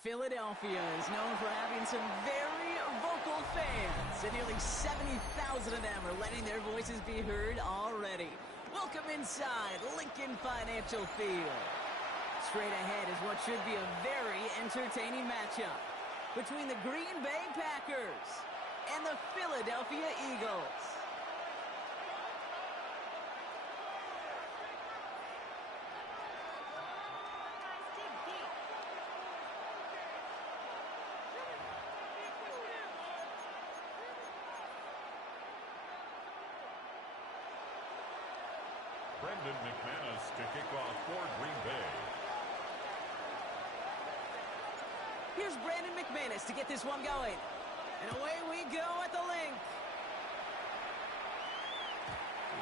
Philadelphia is known for having some very vocal fans, and nearly 70,000 of them are letting their voices be heard already. Welcome inside Lincoln Financial Field. Straight ahead is what should be a very entertaining matchup between the Green Bay Packers and the Philadelphia Eagles. Brendan McManus to kick off for Green Bay. Here's Brandon McManus to get this one going. And away we go at the link.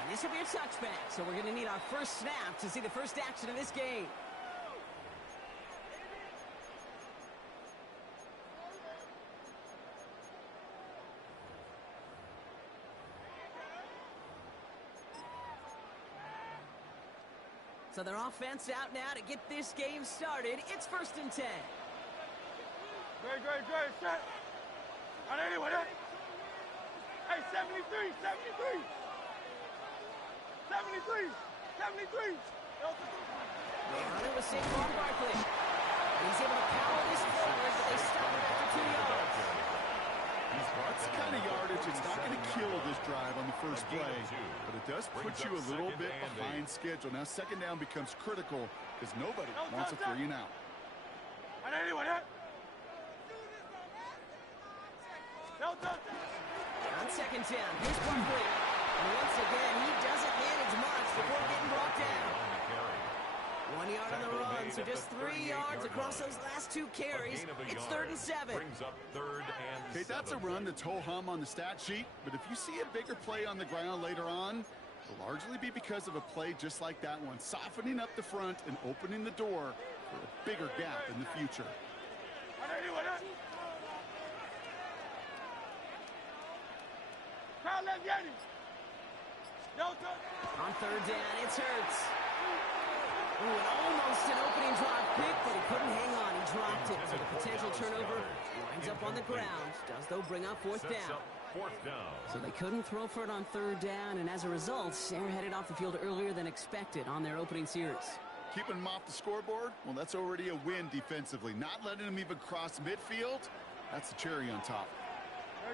And this will be a touchback, so we're going to need our first snap to see the first action of this game. So their offense out now to get this game started. It's 1st and 10. Great, set. On anyone, hey, 73. 73. They run it with Saquon Barkley. And he's able to power this forward, but they stop it after 2 yards. That's the kind of yardage it's not going to kill this drive on the first play, but it does put you a little bit behind schedule. Now, second down becomes critical because nobody wants a 3 and out. On anyone, On second down, here's Barkley. And once again, he doesn't manage much before getting brought down. 1 yard on the run, so just 3 yards across those last 2 carries. It's 3rd and 7. Brings up 3rd and 7. Okay, that's a run that's ho-hum on the stat sheet, but if you see a bigger play on the ground later on, it'll largely be because of a play just like that one, softening up the front and opening the door for a bigger gap in the future. On 3rd down, it's Hurts. Ooh, and almost an opening drive pick, but he couldn't hang on. He dropped it. So the potential turnover winds up on the ground. Does, though, bring up 4th down. So they couldn't throw for it on 3rd down, and as a result, they're headed off the field earlier than expected on their opening series. Keeping them off the scoreboard? Well, that's already a win defensively. Not letting them even cross midfield, that's the cherry on top.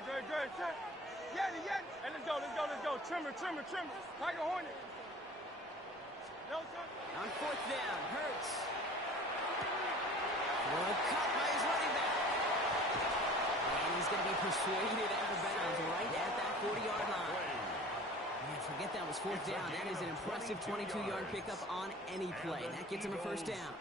Great, set. Yeti. Hey, let's go. Trimmer. Tiger Hornet. On 4th down, Hurts. Well, caught by his running back. And he's going to be persuaded out of bounds right at that 40-yard line. Man, forget that was 4th down. That is an impressive 22-yard pickup on any play. That gets him a 1st down.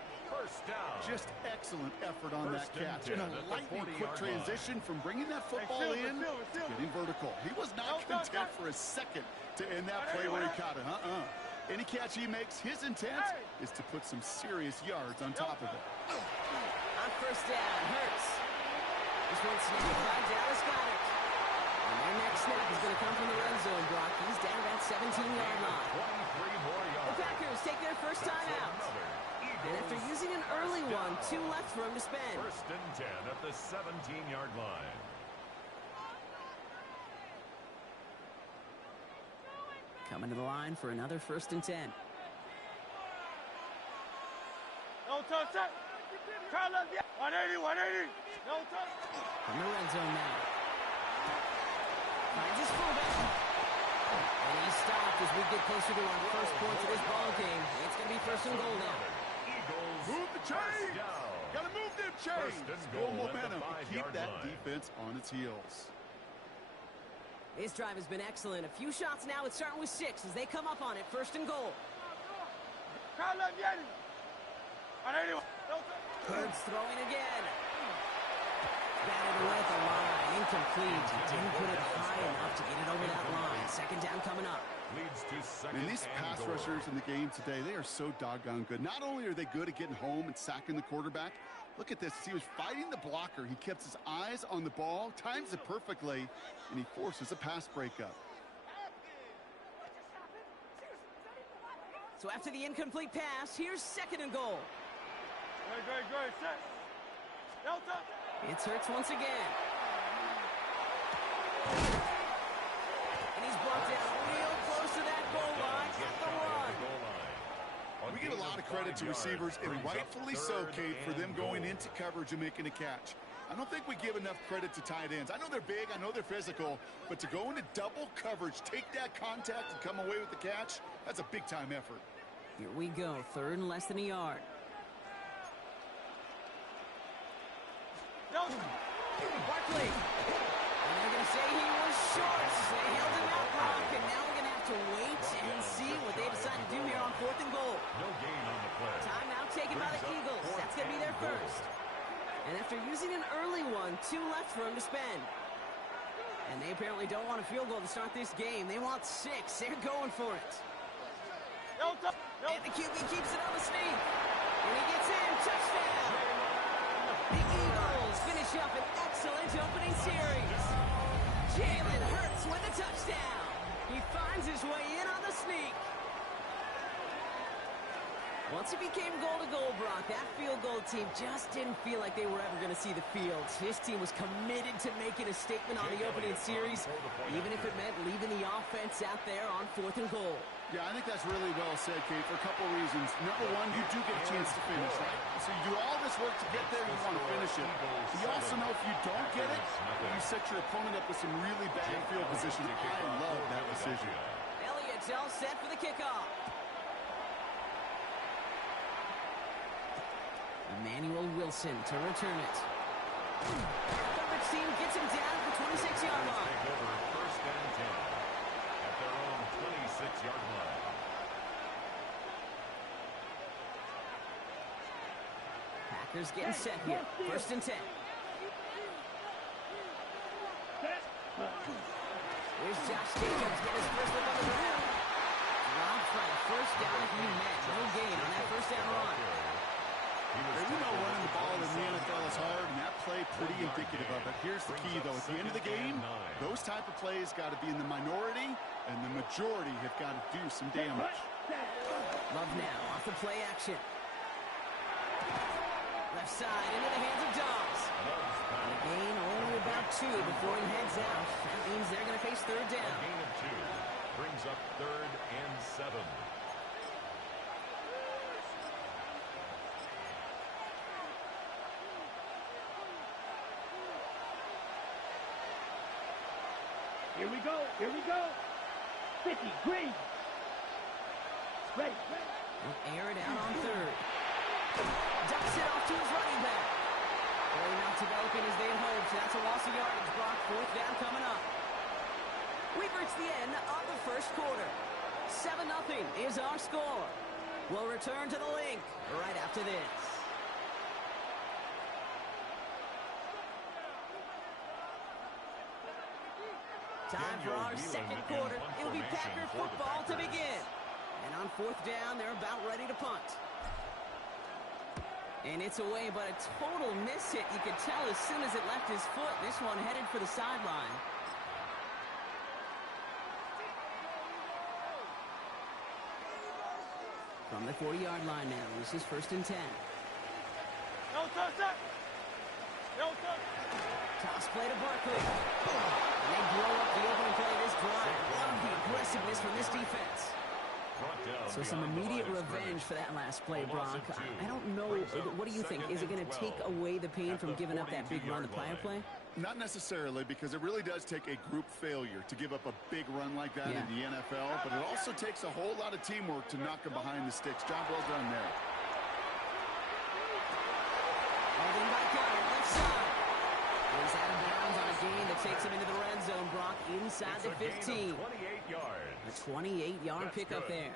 Just excellent effort on that catch. And a lightning quick transition from bringing that football in to getting vertical. He was not content for a second to end that play where he caught it. Any catch he makes, his intent is to put some serious yards on top of it. On 1st down, Hurts. This one snapped by Dallas Goedert. And their next snap is going to come from the red zone, Brock. He's down at that 17-yard line. The Packers take their first time out. And after using an early one, 2 left for him to spend. 1st and 10 at the 17-yard line. Coming to the line for another 1st and 10. No touch. Carlos, 180. No touch. From the red zone now. Finds his fullback. And he's stopped as we get closer to our first points of this ball game. It's going to be 1st and goal now. Move the chains. Got to move them chains. Build momentum and keep that defense on its heels. This drive has been excellent. A few shots now. It's starting with 6 as they come up on it. 1st and goal. Hurts throwing again. Batted away at the line. Incomplete. He didn't put it high enough to get it over that line. 2nd down coming up. And these pass rushers in the game today, they are so doggone good. Not only are they good at getting home and sacking the quarterback, look at this. He was fighting the blocker. He kept his eyes on the ball, times it perfectly, and he forces a pass breakup. So after the incomplete pass, here's 2nd and goal. Great, set. It's Hurts once again. And he's brought down real close to that goal line at the one. We give a lot of credit to receivers, and rightfully so, Kate, for them going into coverage and making a catch. I don't think we give enough credit to tight ends. I know they're big, I know they're physical, but to go into double coverage, take that contact, and come away with the catch, that's a big-time effort. Here we go, 3rd and less than a yard. Barkley. And they're going to say he was short. They held him out, Brock, and now we're going to have to wait and see what they decide to do here on 4th and goal. No gain on the play. Timeout taken by the Eagles. That's going to be their first. And after using an early one, 2 left for him to spend. And they apparently don't want a field goal to start this game. They want 6. They're going for it. And the QB keeps it on the sneak. And he gets in. Touchdown. The Eagles finish up an excellent opening series. Jalen Hurts with a touchdown. He finds his way in on the sneak. Once it became goal-to-goal, Brock, that field goal team just didn't feel like they were ever going to see the field. His team was committed to making a statement on the opening series, even if it meant leaving the offense out there on 4th and goal. Yeah, I think that's really well said, Kate, for a couple of reasons. Number one, you do get a chance to finish, right? So you do all this work to get there, you want to finish it. But you also know if you don't get it, you set your opponent up with some really bad field position. I love that decision. Elliott's all set for the kickoff. Emmanuel Wilson to return it. Coverage team gets him down at the 26-yard line. Take over 1st and 10 at their own 26-yard line. Packers getting set here. 1st and 10. Here's Josh Jacobs getting his first look on the ground. Dropped for a 1st down if he met. No gain on that 1st down run. You know running the ball in the NFL is hard, and that play pretty indicative of it. Here's the key, though. At the end of the game, those type of plays got to be in the minority, and the majority have got to do some damage. Love now off the play action. Left side into the hands of Dobbs. And a gain only about 2 before he heads out. That means they're going to face 3rd down. A gain of 2 brings up 3rd and 7. Here we go. Here we go. 50, green. Ready. He'll air it out on 3rd. Ducks it off to his running back. Really not developing as they had hoped. That's a loss of yardage. Brock, 4th down coming up. We've reached the end of the 1st quarter. 7-0 is our score. We'll return to the link right after this. Time for our 2nd quarter. It'll be Packer football to begin. And on 4th down, they're about ready to punt. And it's away, but a total miss hit. You could tell as soon as it left his foot. This one headed for the sideline. From the 40-yard line now, this is 1st and 10. No touch that. No touch. Toss play to Barkley. And they blow up the opening play of this drive. Love the aggressiveness from this defense. So some immediate revenge for that last play, Brock. I don't know. What do you think? Is it going to take away the pain from giving up that big run the prior play? Not necessarily, because it really does take a group failure to give up a big run like that in the NFL, but it also takes a whole lot of teamwork to knock them behind the sticks. Job well done there. Holding back out, left side. He's out of bounds on a gain that takes him into the red zone, Brock, inside the 15. 28 yards. A 28-yard pickup there.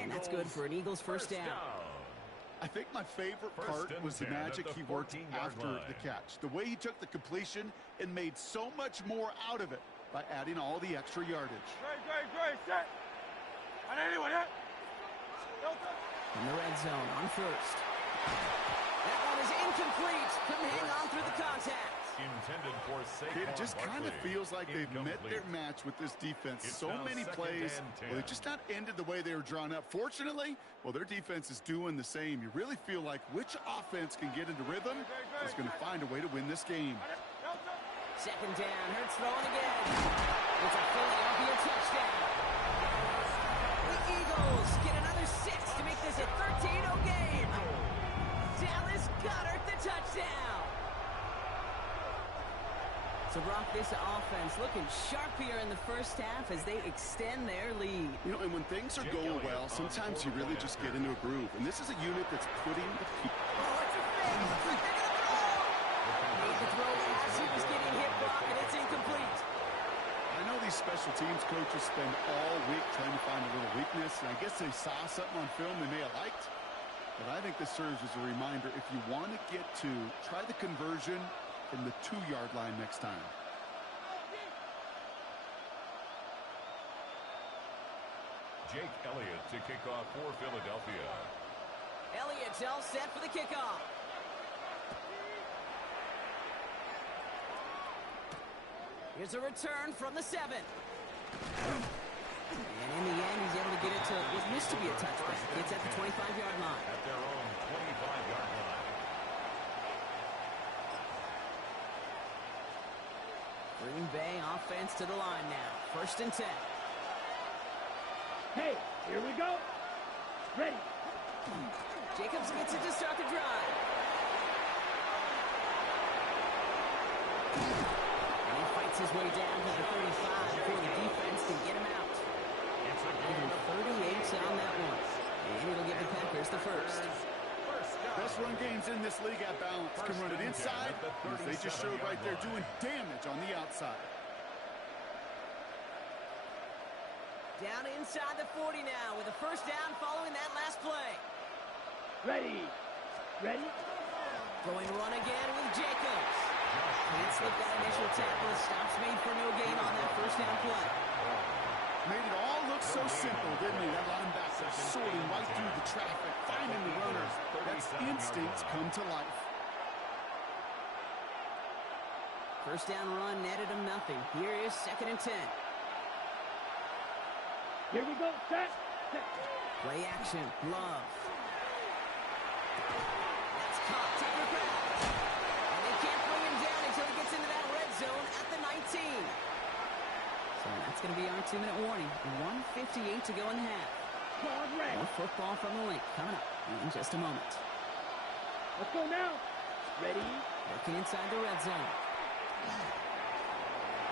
And that's good for an Eagles first down. I think my favorite part was the magic he worked after the catch. The way he took the completion and made so much more out of it by adding all the extra yardage. Great, set. And anyone hit. In the red zone on 1st. That one is incomplete. Couldn't hang on through the contact. Intended for safe It just kind of feels like they've met their match with this defense. So many plays, well, they just not ended the way they were drawn up. Fortunately, well, their defense is doing the same. You really feel like which offense can get into rhythm is going to find a way to win this game. Second down, Hurts throwing again. It's a Philadelphia touchdown. The Eagles get another 6 to make this a 13-0 game. Dallas Goedert the touchdown. So, Brock, this offense looking sharp here in the first half as they extend their lead. You know, and when things are going well, sometimes you really just get into a groove. And this is a unit that's putting the people. Oh, it's a fake. They're going to throw. Made the throw as he was getting hit, Brock, and it's incomplete. I know these special teams coaches spend all week trying to find a little weakness, and I guess they saw something on film they may have liked. But I think this serves as a reminder, if you want to get to, try the conversion from the 2-yard line next time. Jake Elliott to kick off for Philadelphia. Elliott's all set for the kickoff. Here's a return from the 7. And in the end, he's able to get it to what used to be a touchback. It's at the 25-yard line. At their own 25-yard line. Green Bay offense to the line now. 1st and 10. Hey, here we go. Ready. Jacobs gets it to start the drive. And he fights his way down to the 35 before the defense can get him out. And 38 on that one. And it'll give the Packers the first. Best run games in this league at balance. Can run it inside, as they just showed right there, doing damage on the outside. Down inside the 40 now with a first down following that last play. Ready. Ready. Going run again with Jacobs. Can't slip that initial tackle. Stops made for no gain on that first down play. Made it all look so simple, didn't he? That linebacker sorting right through the traffic, finding the runners. That's instincts come to life. First down run netted him nothing. Here is 2nd and 10. Here we go. Set. Play action. Love. That's caught. Tucker Craft. And they can't bring him down until he gets into that red zone at the 19. So that's going to be our 2-minute warning. 1:58 to go in the half. More football from the link coming up in just a moment. Let's go now. Ready. Working inside the red zone.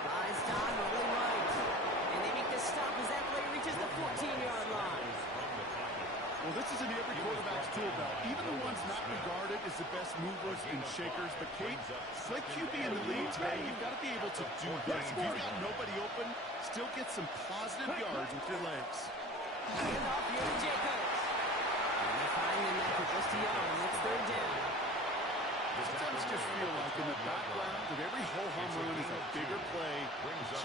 Rise down, rolling right. And they make the stop as that play reaches the 14-yard line. Well, this is in every quarterback's tool belt. Even the ones not regarded as the best movers and shakers. But, Kate, like QB in the league today, you've got to be able to do this. If you've got nobody open, still get some positive yards with your legs. Hand off here to Jacobs. And they find him after just a yard, and it's 3rd down. Sometimes just feel like in the background of every ho-hum run is a bigger play.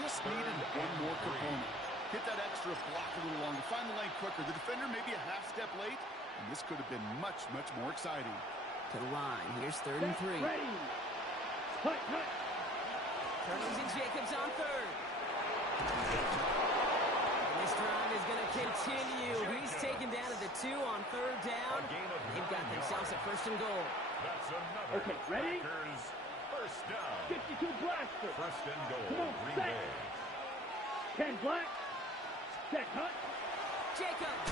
Just needed one more component. Hit that extra block a little longer. Find the lane quicker. The defender may be a half step late, and this could have been much, much more exciting. To the line. Here's 3rd and 3. Ready. Hut. Turnovers and Jacobs on 3rd. And this drive is going to continue. He's taken down at the 2 on 3rd down. They've got themselves a 1st and goal. That's another. Okay, ready? Packers first down. 52 blaster. 1st and goal. Come on, Green set. Bay. 10 black. Set hut. Jacobs.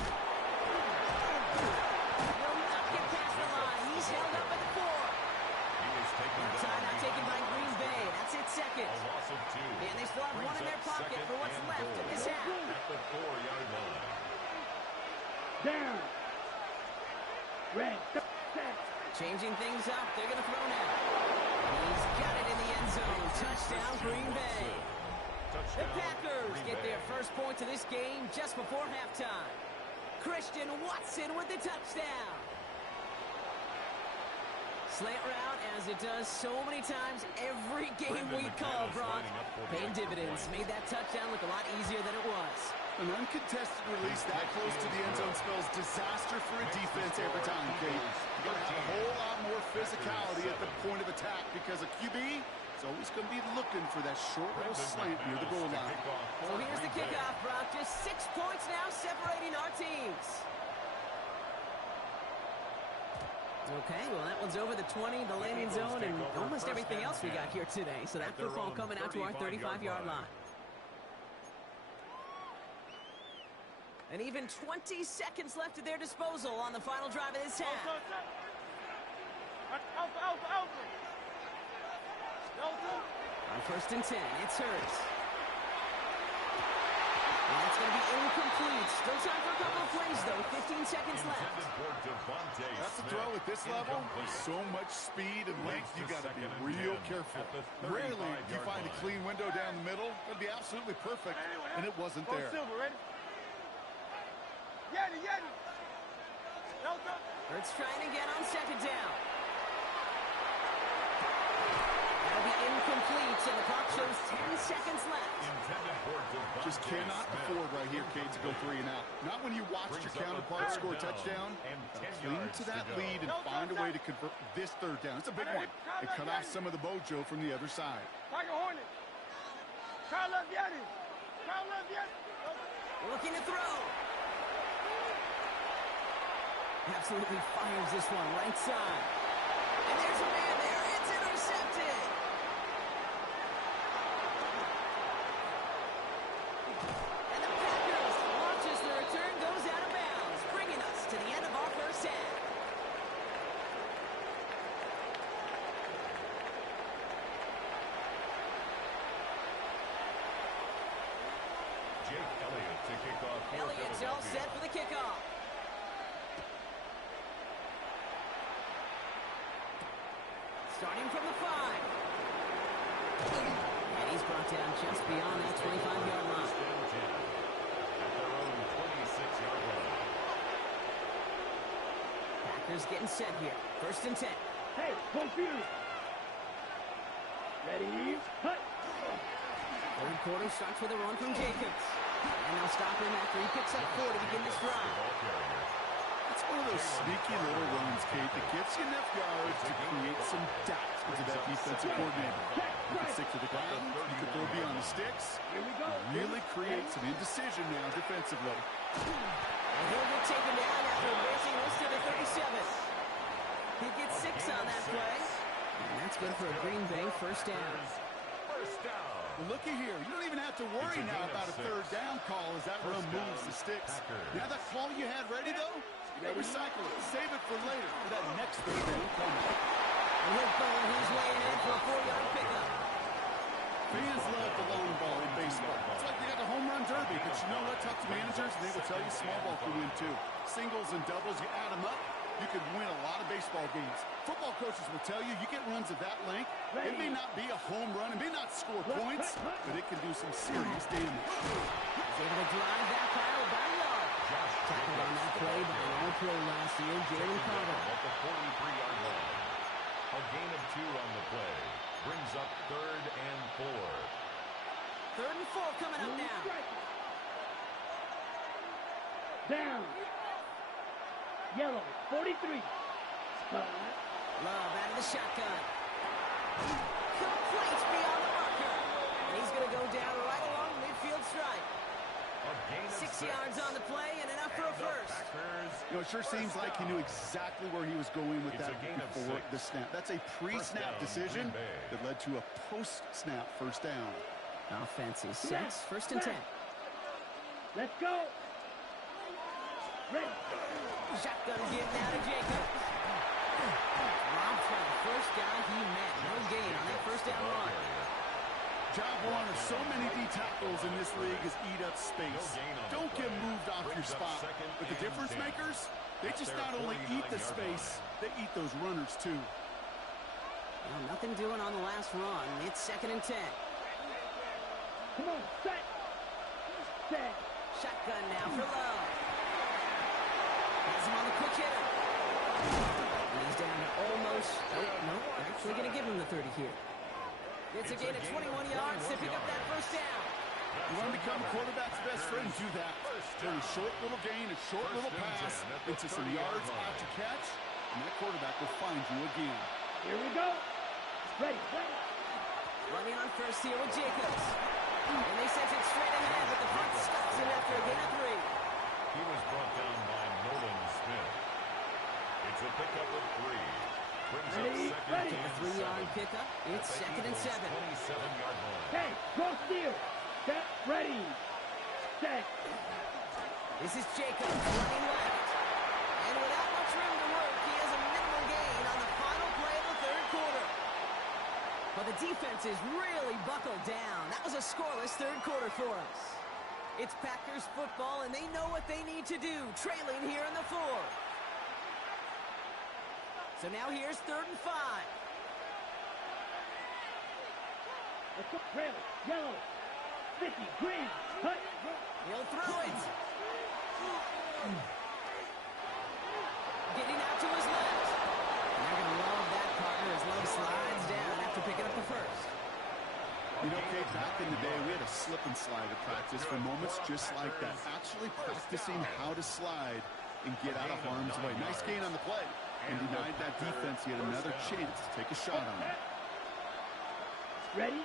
Will not get past the line. He's held up at the 4. He was taken down. Timeout taken by Green Bay. That's it, 2nd. A loss of 2. And they still have one in their pocket for what's left of this half. At the 4-yard line. Down. Red. Set. Changing things up. They're going to throw now. He's got it in the end zone. Touchdown, Green Bay. The Packers get their first points of this game just before halftime. Christian Watson with the touchdown. Slant route, as it does so many times every game we call, Brock. Paying dividends. Made that touchdown look a lot easier than it was. An uncontested release that close to the end zone spells disaster for a defense every time, Kate. You got to have a whole lot more physicality at the point of attack because a QB, He's always going to be looking for that short little slant near the goal line. So here's the kickoff, Brock. Just 6 points now separating our teams. Okay, well, that one's over the 20, the landing zone, and almost everything else we got here today. So that football coming out to our 35-yard line. And even 20 seconds left at their disposal on the final drive of this half. On 1st and 10, it's hers. And that's going to be incomplete. Still time for a couple of plays, though. 15 seconds left. That's a throw at this level. So much speed and length, you got to be real careful. Rarely do you find a clean window down the middle. That'd be absolutely perfect, and it wasn't there. Hurts trying again on 2nd down. That'll be incomplete, and the clock shows 10 seconds left. Just cannot afford right here, Kate, to go 3 and out. Not when you watched your counterpart score a touchdown. Cling to that lead and find a way to convert this 3rd down. It's a big one. And cut off some of the mojo from the other side. Looking to throw. Absolutely fires this one right side. And there's a man there. It's intercepted. And the Packers launches the return, goes out of bounds, bringing us to the end of our 1st half. Jake Elliott to kick off. Elliott's all set for the kickoff. Starting from the 5. And he's brought down just beyond that 25-yard line. At their own 26-yard line. Packers getting set here. 1st and 10. Hey, confused. Ready, cut. 3rd quarter starts with a run from Jacobs. And they'll stop him after he picks up 4 to begin this drive. It's one of those sneaky little runs, Kate, that gets you enough yards to create some doubt into that defensive coordinator. You can stick to the ground, you can throw beyond the sticks. Here we go. Really create some indecision now defensively. And he'll get taken down after advancing this to the 37. He gets 6 on that play. And that's good for a Green Bay 1st down. Well, looky here. You don't even have to worry now about a 3rd down call as that run moves the sticks. Now that call you had ready, though, you got to recycle it. Save it for later for that next 3rd down coming. And he'll pull his way in for a 4-yard pickup. Fans love the long ball in baseball. It's like they got the home run derby, but you know what? Talk to managers, and they will tell you small ball can win too. Singles and doubles, you add them up, you can win a lot of baseball games. Football coaches will tell you get runs of that length. It may not be a home run, it may not score points, but it can do some serious damage. He's able to drive that pile about a yard. Tackled on that play by an All-Pro last year, Jalen Carter. At the 43-yard line. A gain of 2 on the play. Brings up 3rd and 4. 3rd and 4 coming up now. Down. Yellow, 43. Love out of the shotgun. Complete beyond the marker. And he's going to go down right along the midfield stripe. 6 yards on the play and enough for a 1st. You know, it sure seems like he knew exactly where he was going with that before the snap. That's a pre-snap decision that led to a post-snap 1st down. Offense is set. 1st and 10. Let's go. Ready. Shotgun give now to Jacobs. Robbed for the 1st guy he met. No gain on that 1st down run. Job one of so many D tackles in this league is eat up space. Don't get moved off your spot. But the difference makers, they just not only eat the space, they eat those runners too. Well, nothing doing on the last run. It's 2nd and 10. Come on, set. Set. Shotgun now for Love. Has him on the quick hitter. And he's down to almost, no, actually going to give him the 30 here. It's a gain of 21 yards to pick up that 1st down. You want to become a quarterback's best friend, do that. Turn a short little gain, a short little pass into some yards after catch, and that quarterback will find you again. Here we go. Ready, ready. on first here with Jacobs. And they sent it straight ahead, but the front stops him after a gain of 3. He was brought down by Nolan Smith. It's a pickup of 3. Brings up second A 3-yard pickup. It's second and 7. 27-yard line. Hey, go steal. Set, ready. Set. This is Jacobs running left. And without much room to work, he has a minimal gain on the final play of the third quarter. But the defense is really buckled down. That was a scoreless third quarter for us. It's Packers football, and they know what they need to do, trailing here in the fourth. So now here's 3rd and 5. Let's go. Red, yellow, 50, green, cut. He'll throw it. Getting out to his left. And they're going to love that partner as Love slides down after picking up the first. You know, Kate, back in the day, we had a slip and slide at practice for moments just like that. Actually practicing how to slide and get out of harm's way. Nice gain on the play. And denied that defense yet another chance to take a shot on it. Ready?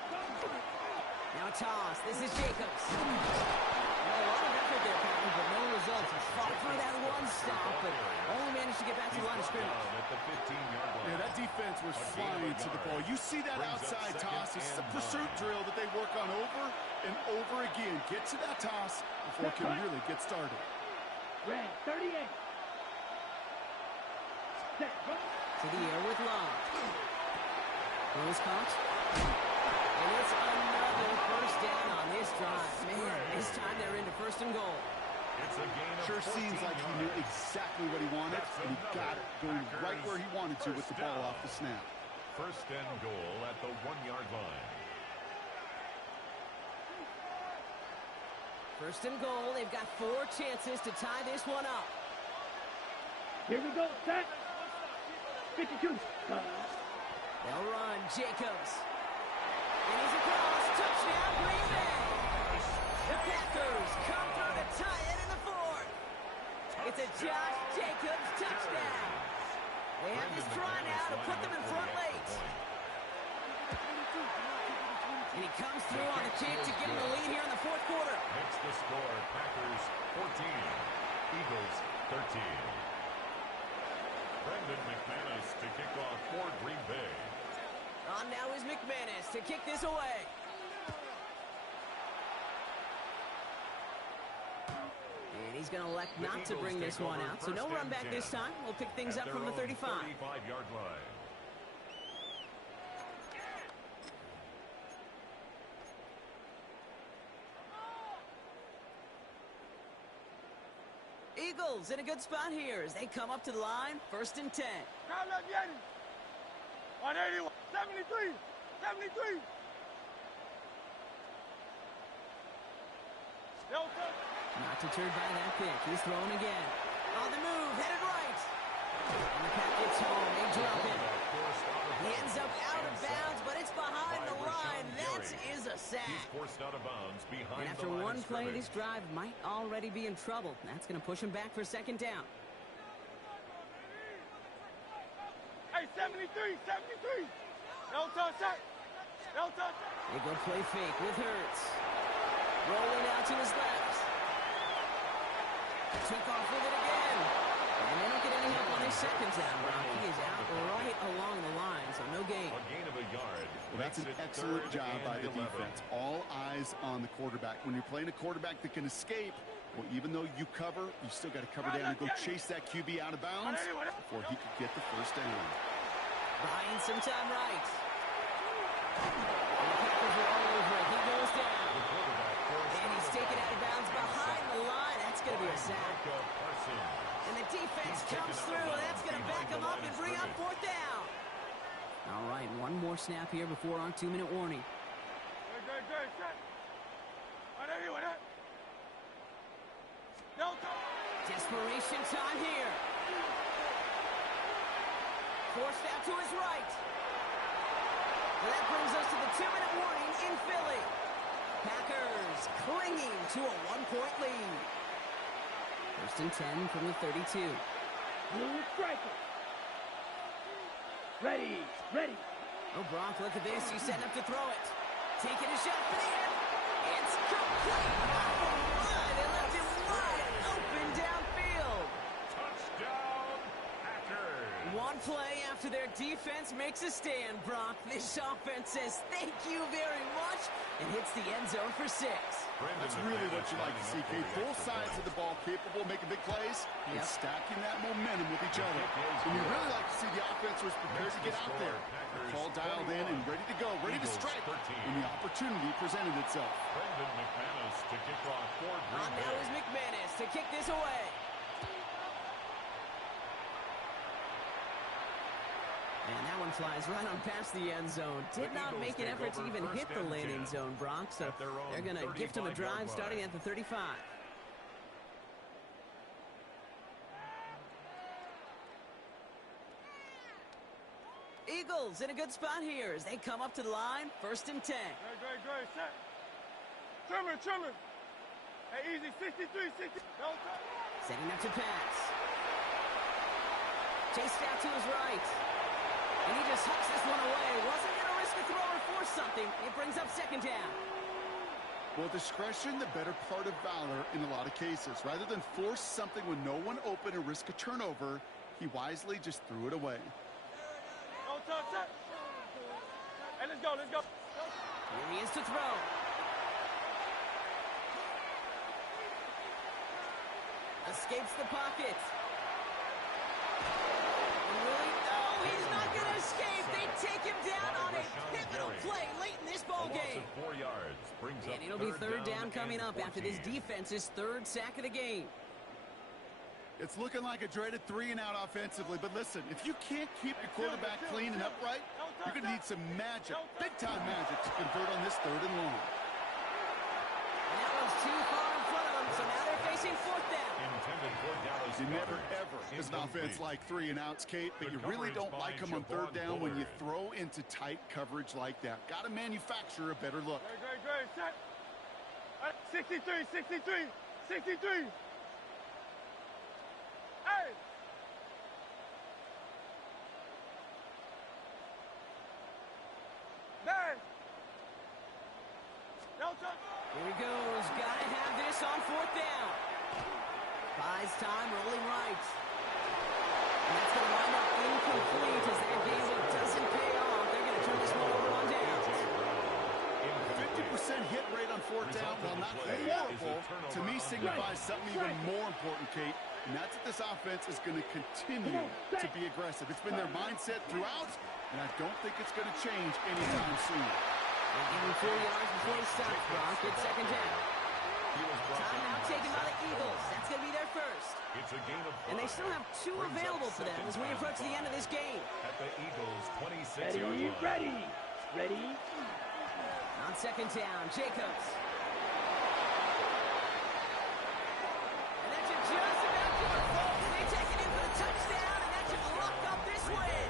Now a toss. This is Jacobs. A lot of effort there, Patton, but no results. He fought through that one stop, but only managed to get back to the line of scrimmage. At the 15-yard line. Yeah, that defense was flying to the ball. You see that outside toss. It's a pursuit drill that they work on over and over again. Get to that toss before it can really get started. Red, 38. Set, go. To the air with Love. Throws caught. And it's another first down on this drive. Man, this time they're into 1st and goal. It's a gain of Sure 14 seems like he knew yards. exactly what he wanted, and he got it going right where he wanted to with the ball off the snap. 1st and goal at the 1-yard line. 1st and goal. They've got 4 chances to tie this one up. Here we go. Set. 52. They'll run. Jacobs. And he's across. Touchdown, Green Bay. The Packers come through to tie it in the 4th. It's a Josh Jacobs touchdown. They have this try now to put them in front late. And he comes through on the kick to give them the lead here in the 4th quarter. Makes the score Packers 14, Eagles 13. Brendan McManus to kick off for Green Bay. On now is McManus to kick this away. And he's going to elect not to bring this one out. So no run back this time. We'll pick things up from the 35. 35-yard line. Eagles in a good spot here as they come up to the line. 1st and 10. Now look, Yeti. On 81. 73. 73. Not deterred by that pick. He's throwing again. On the move, headed right. And the pack gets home. They drop it. He ends up out of bounds, but it's behind the line. That is a sack. He's forced out of bounds behind And after the line one of play, scrimmage. this drive might already be in trouble. That's going to push him back for 2nd down. Hey, 73. 73. No touch that. No touch that. They go play fake with Hurts. Rolling out to his left. Took off with it again. And they don't get any help on his 2nd down. He is out right along the line, so no gain. A gain of a yard. Well, that's an excellent job by the defense. All eyes on the quarterback. When you're playing a quarterback that can escape, well, even though you cover, you still got to cover down and go chase that QB out of bounds before he could get the 1st down. Buying some time right. And the Packers are all over it. He goes down. And he's taken out of bounds behind the line. That's going to be a sack. And the defense comes through. That's going to back him up and bring up 4th down. All right, one more snap here before our 2-minute warning. Good. Set. On 81. No touch. Desperation time here. Forced out to his right. And that brings us to the 2-minute warning in Philly. Packers clinging to a 1-point lead. 1st and 10 from the 32. Blue striker. Ready. Oh, Brock, look at this. He's setting up to throw it. Taking a shot for the end. It's complete. Oh, my. They left it wide open downfield. Touchdown, Packers. One play after their defense makes a stand, Brock. This offense says thank you very much and hits the end zone for 6. That's really what you like to see, Kate. Both sides of the ball capable of making big plays and stacking that momentum with each other. And you really like to see the offense was prepared to get out there. The call dialed in and ready to go, ready to strike when the opportunity presented itself. Brendan McManus to kick off for Green On Bay. now is McManus to kick this away. And that one flies right on past the end zone. Did not make an effort to even hit the landing zone, Brock. So they're going to gift him a drive starting at the 35. Eagles in a good spot here as they come up to the line. 1st and 10. Great. Set. Trimmer. Hey, easy. 63, 60. No touch. Setting up to pass. Chased out to his right. And he just hucks this one away. Wasn't going to risk a throw or force something. It brings up 2nd down. Well, discretion, the better part of valor in a lot of cases. Rather than force something with no one open and risk a turnover, he wisely just threw it away. No touch. Hey, let's go. Here he is to throw. Escapes the pocket. Really? No, he's not going to escape. They take him down on a pivotal play late in this ball game. 4 yards brings up And it'll be 3rd down coming up after this defense's 3rd sack of the game. It's looking like a dreaded 3-and-out offensively, but listen, if you can't keep your quarterback clean and upright, you're going to need some magic, big-time magic to convert on this 3rd and long. And that was too far in front of them, so now they're facing 4th down. Intended for Dallas You never, coverage. ever, as an offense, like 3-and-outs, Kate, but you really don't like them on 3rd down when you throw into tight coverage like that. Got to manufacture a better look. Great. Set. 63. Hey! Man! No touch. Here he goes. Got to have this on 4th down. Buys time, rolling right. And that's going to wind up incomplete as that game doesn't pay off. They're going to turn this one over on downs. 50% hit rate on 4th down, while not horrible, to me signifies something even more important, Kate. And that's that this offense is going to continue to be aggressive. It's been their mindset throughout, and I don't think it's going to change anytime soon. They give him 4 yards before he stops, Brock. It's 2nd down. Timeout taken by the Eagles. That's going to be their first. It's a gain of 5. And they still have 2 available for them as we approach the end of this game. At the Eagles' 26-yard line. Ready. On 2nd down, Jacobs. And that should just about do it, folks. They take it in for the touchdown, and that should lock up this win.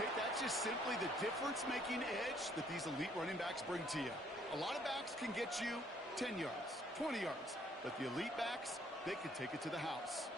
Kate, that's just simply the difference-making edge that these elite running backs bring to you. A lot of backs can get you 10 yards, 20 yards, but the elite backs, they can take it to the house.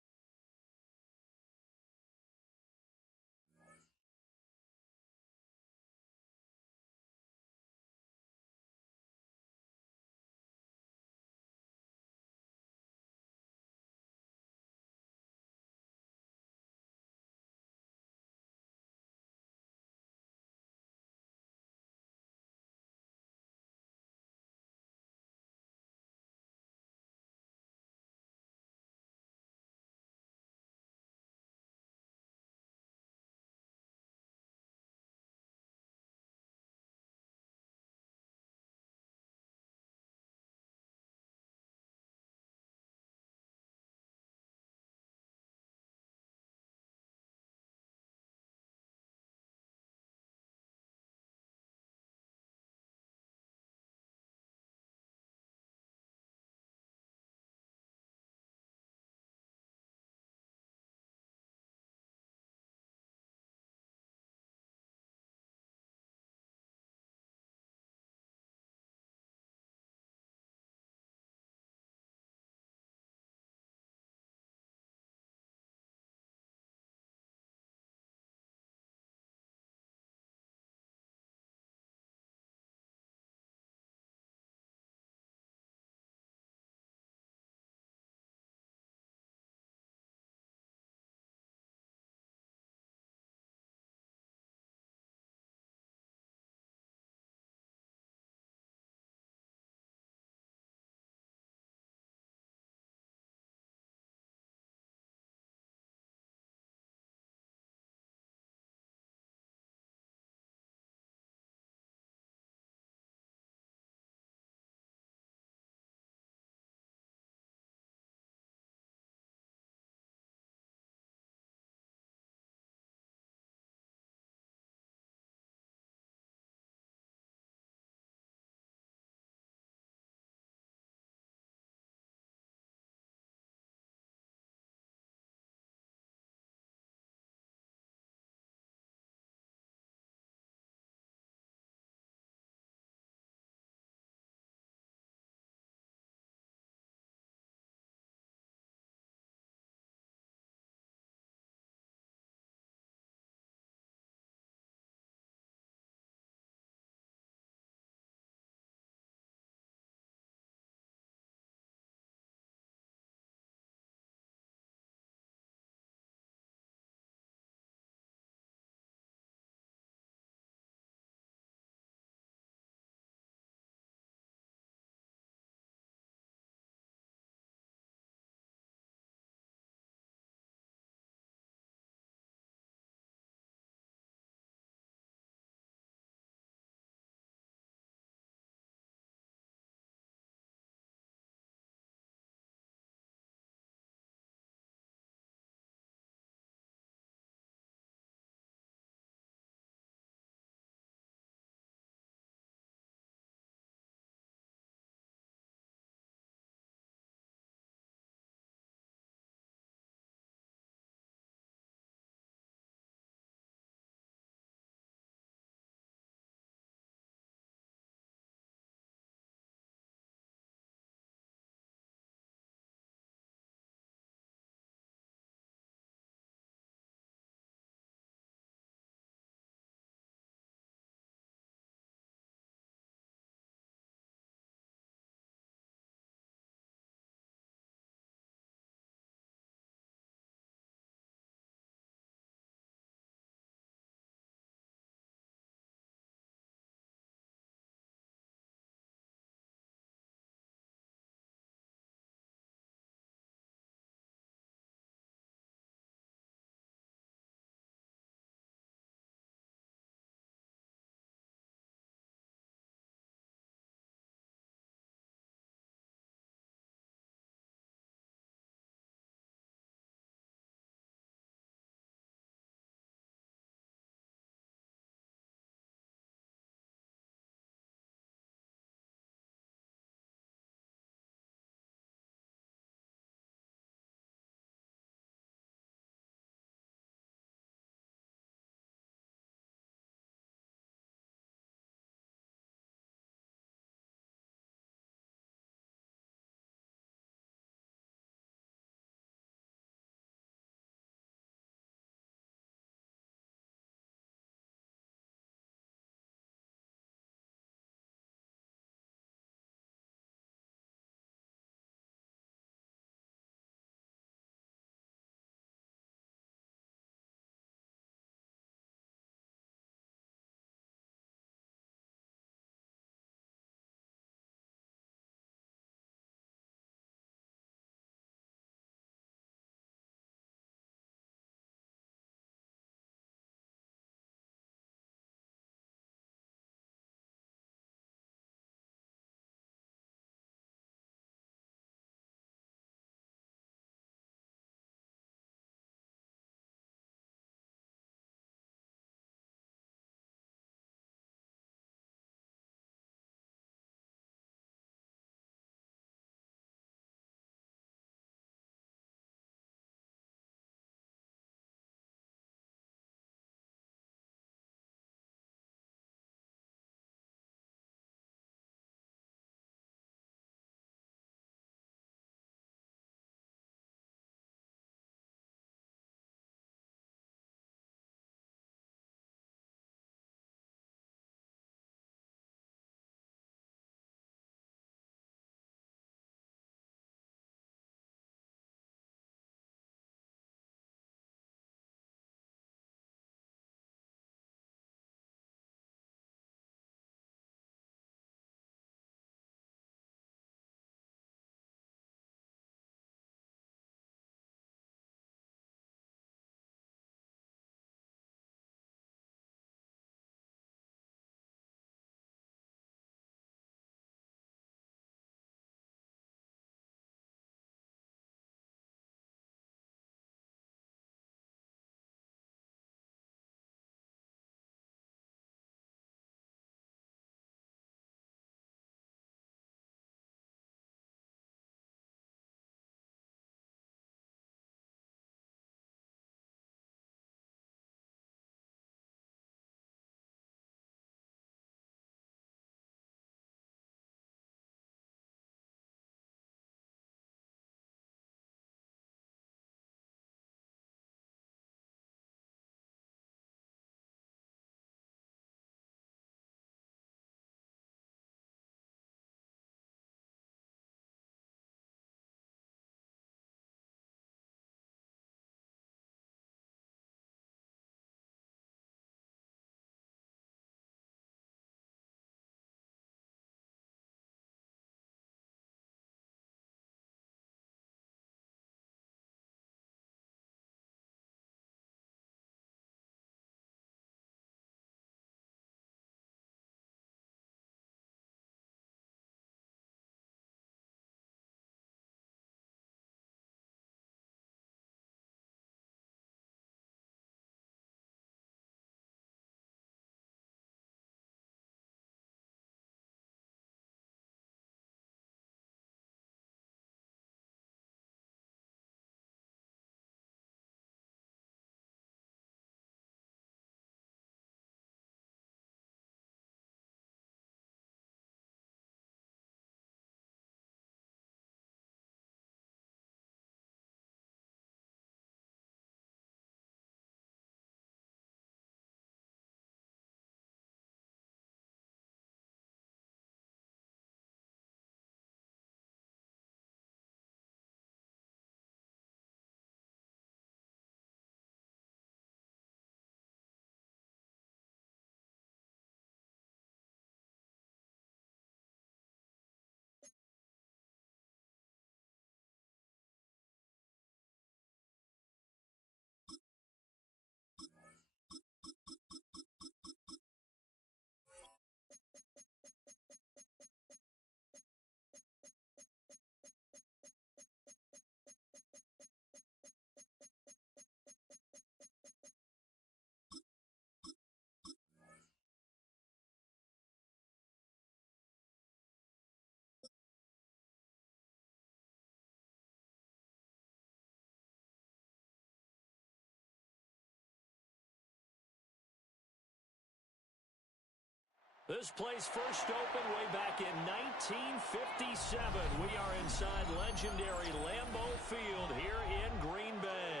This place first opened way back in 1957. We are inside legendary Lambeau Field here in Green Bay.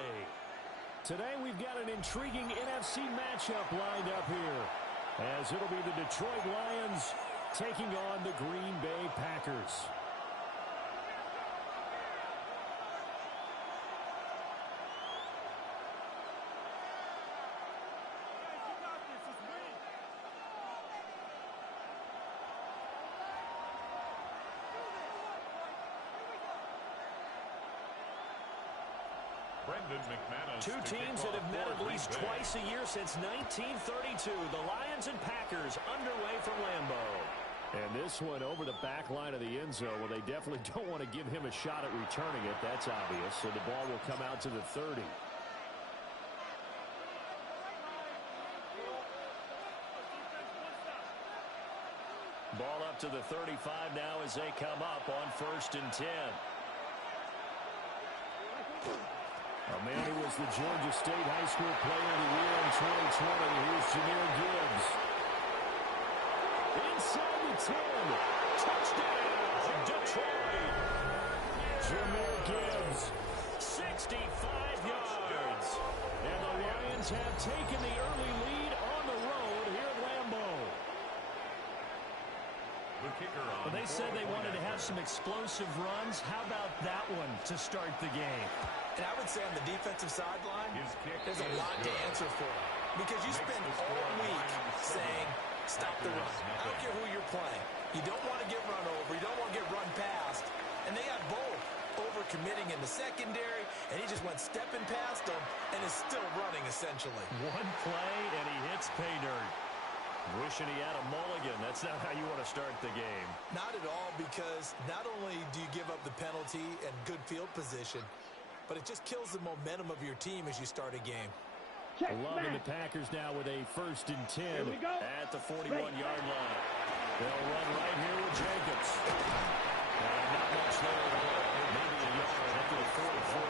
Today we've got an intriguing NFC matchup lined up here, as it'll be the Detroit Lions taking on the Green Bay Packers. Two teams that have met at least twice a year since 1932. The Lions and Packers underway from Lambeau. And this one over the back line of the end zone. Well, they definitely don't want to give him a shot at returning it. That's obvious. So the ball will come out to the 30. Ball up to the 35 now as they come up on 1st and 10. A man who was the Georgia State High School Player of the Year in 2020. Here's Jahmyr Gibbs. Inside the 10. Touchdown, Detroit. Jahmyr Gibbs, 65 yards. And the Lions have taken the early lead on the road here at Lambeau. Well, they said they wanted to have some explosive runs. How about that one to start the game? And I would say on the defensive sideline, there's a lot to answer for. Because you spend all week saying, stop the run. I don't care who you're playing. You don't want to get run over. You don't want to get run past. And they got both over-committing in the secondary, and he just went stepping past them and is still running, essentially. One play, and he hits pay dirt. Wishing he had a mulligan. That's not how you want to start the game. Not at all, because not only do you give up the penalty and good field position, but it just kills the momentum of your team as you start a game. Loving the Packers now with a 1st and 10 at the 41-yard line. They'll run right here with Jacobs. And not much there at all. Maybe a yard up to the 44.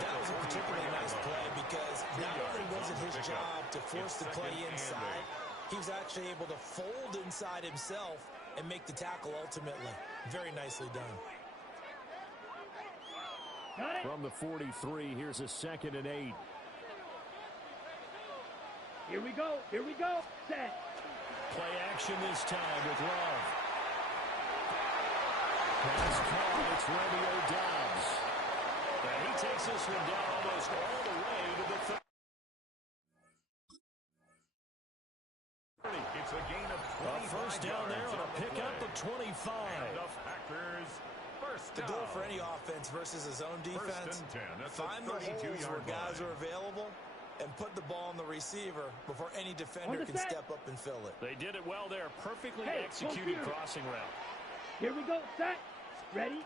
That was a particularly nice play because not only was it his job to force the play inside, he was actually able to fold inside himself and make the tackle ultimately. Very nicely done. From the 43, here's a 2nd and 8. Here we go. Here we go. Set. Play action this time with Love. Pass caught. It's Romeo Doubs. And he takes this one down almost all the way to the 30. It's a gain of 25 first down there on a pickup of 25. And the Packers first down. The goal for any offense versus his own defense, find the holes where guys are available and put the ball on the receiver before any defender can step up and fill it. They did it well there. Perfectly executed crossing route. Here we go. Set. Ready.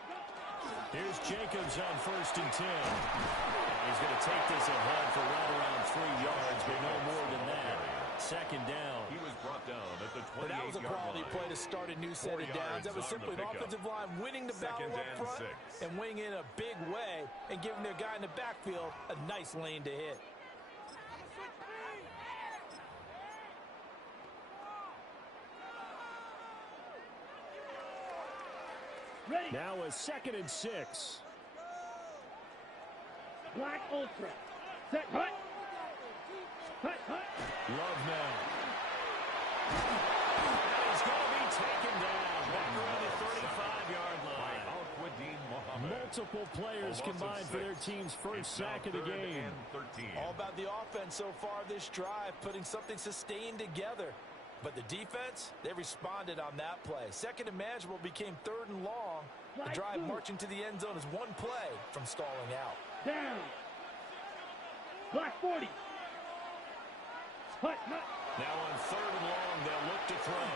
Here's Jacobs on 1st and 10. And he's going to take this ahead for right around 3 yards, but no more than that. 2nd down. He was brought down at the 28-yard line. That was a quality play to start a new set of downs. That was simply an offensive line winning the battle up front and winning in a big way and giving their guy in the backfield a nice lane to hit. Ready. Now a 2nd and 6. Black Ultra. Set. Hut. Hut. Hut. Love now. And he's going to be taken down back around the 35-yard line. Multiple players combined for their team's first sack of the game. All about the offense so far this drive, putting something sustained together. But the defense, they responded on that play. 2nd and manageable became 3rd and long. The drive marching to the end zone is one play from stalling out. Down. Black 40. Hut, hut. Now on 3rd and long, they'll look to throw.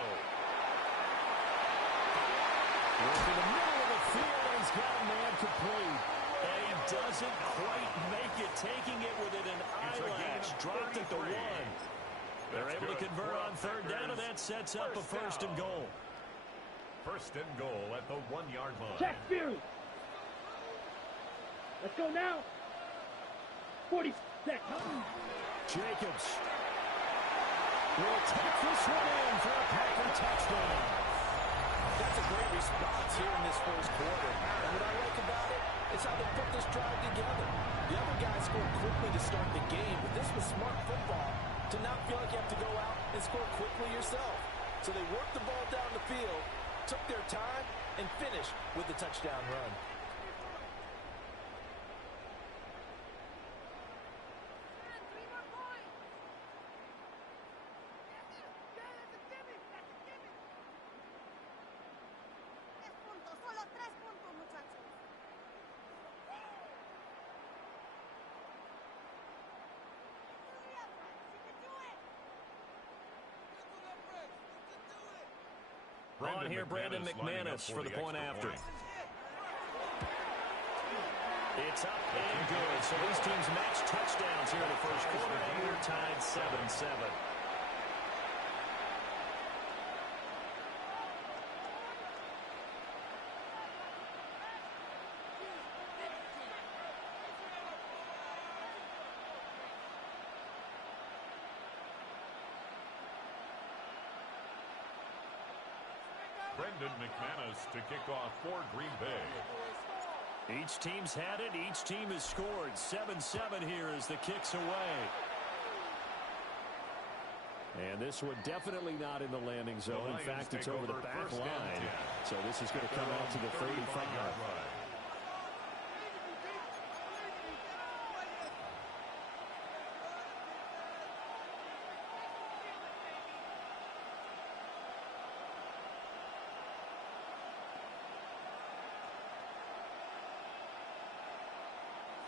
Working the middle of the field, and he's got a man complete. And he doesn't quite make it, taking it within an eyelash. Dropped at the 1. They're able to convert on 3rd down, and that sets up a 1st and goal. 1st and goal at the 1-yard line. Jack Fury. Let's go now. 40 set. Jacobs. will take this one in for a Packer touchdown. That's a great response here in this first quarter. And what I like about it is how they put this drive together. The other guys scored quickly to start the game, but this was smart football to not feel like you have to go out and score quickly yourself. So they worked the ball down the field, took their time, and finished with the touchdown run. On here, Brandon McManus for the point after. It's up and good. So these teams match touchdowns here in the first quarter, and we're tied 7-7. Brendan McManus to kick off for Green Bay. Each team's had it. Each team has scored. 7-7 here as the kick's away. And this one definitely not in the landing zone. In fact, it's over the back line. So this is going to come out to the 35.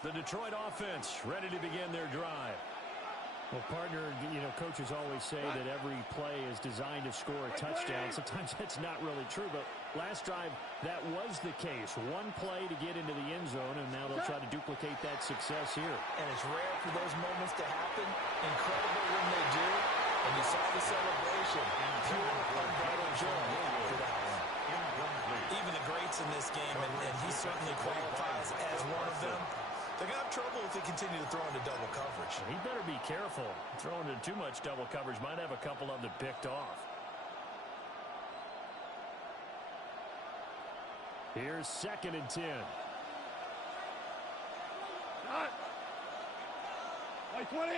The Detroit offense ready to begin their drive. Well, partner, you know, coaches always say that every play is designed to score a touchdown. Sometimes that's not really true, but last drive, that was the case. One play to get into the end zone, and now they'll try to duplicate that success here. And it's rare for those moments to happen. Incredible when they do. And you saw the celebration. Pure, unbridled joy for that one. Even the greats in this game, and he certainly qualifies as one of them. They're going to have trouble if they continue to throw into double coverage. He better be careful. Throwing into too much double coverage might have a couple of them picked off. Here's 2nd and 10. Shot. By 20.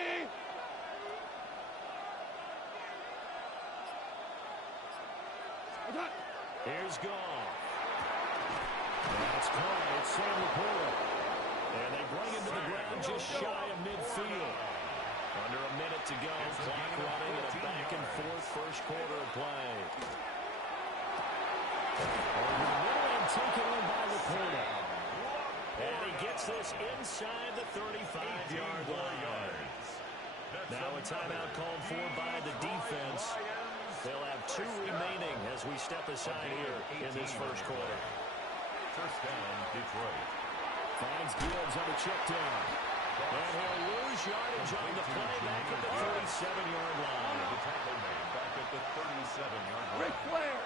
Here's Goff. That's caught. It's Sam Laporta. And they bring him to the ground just shy of midfield. Under a minute to go. Clock running and a back-and-forth first quarter of play. Over the middle and taken on by Laporta. And he gets this inside the 35-yard line. Now a timeout called for by the defense. They'll have 2 remaining as we step aside here in this first quarter. First down, Detroit. Finds Gibbs on a check down. And he'll lose yardage on the play back at the 37-yard line. The tackle made back at the 37-yard line. Ric Flair.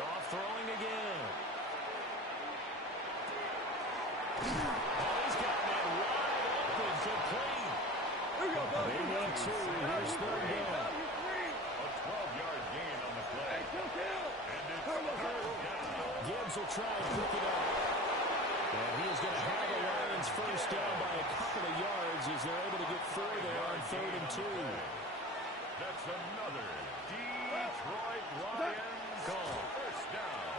Goff throwing again. Oh, he's got that wide open, complete. Here we go, Bo. They need 2. Here's 3rd down. A 12-yard gain on the play. And it's third down. Gibbs will try and pick it up. And he is going to have the Lions first down by a couple of yards as they're able to get 4 there on 3rd and 2. That's another Detroit Lions first down.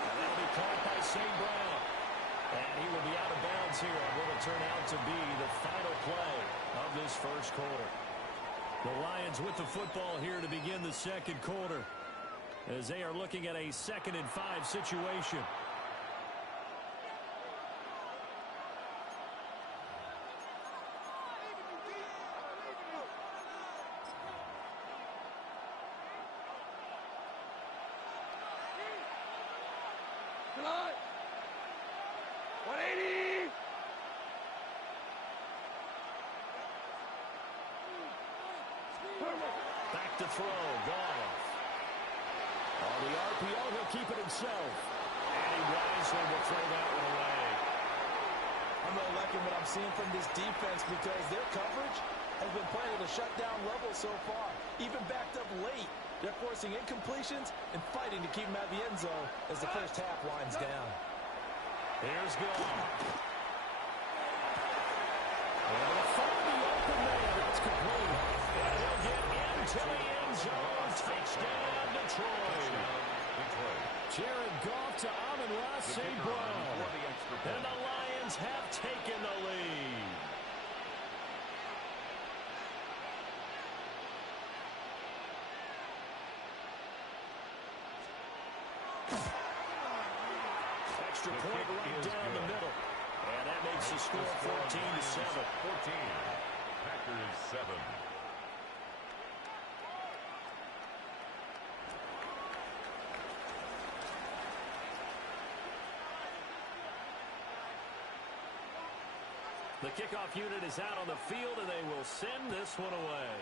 And that'll be caught by St. Brown. And he will be out of bounds here on what will turn out to be the final play of this first quarter. The Lions with the football here to begin the second quarter, as they are looking at a 2nd and 5 situation. Tonight. 180. Back to throw, Goff. On the RPO, he'll keep it himself. And he wisely will throw that one away. I'm really liking what I'm seeing from this defense because their coverage has been playing at a shutdown level so far. Even backed up late, they're forcing incompletions and fighting to keep them out of the end zone as the first half winds down. Here's Goff. And find the open man. It's complete. And he'll get into the end zone. Touchdown, Detroit. Jared Goff to Amon-Ra St. Brown. And the Lions have taken the lead. Extra point right down the middle. And that makes the score 14-7. 14. Packers 7. The kickoff unit is out on the field, and they will send this one away.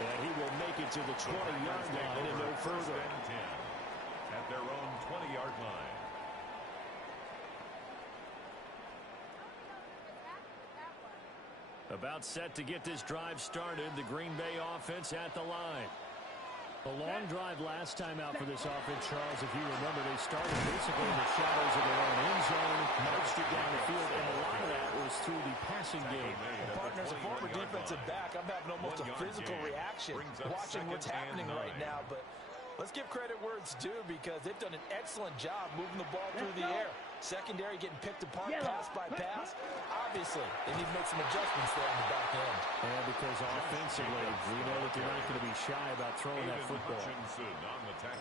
And he will make it to the 20-yard line and no further. At their own 20-yard line. About set to get this drive started. The Green Bay offense at the line. A long drive last time out for this offense, Charles. If you remember, they started basically in the shadows of their own end zone, marched it down the field, and a lot of that was through the passing game. Well, partner, as a former defensive back, I'm having almost a physical reaction watching what's happening right now. But let's give credit where it's due because they've done an excellent job moving the ball through the air. Secondary getting picked apart pass by pass. Obviously, they need to make some adjustments there on the back end. And because offensively, we know that they're not going to be shy about throwing that football.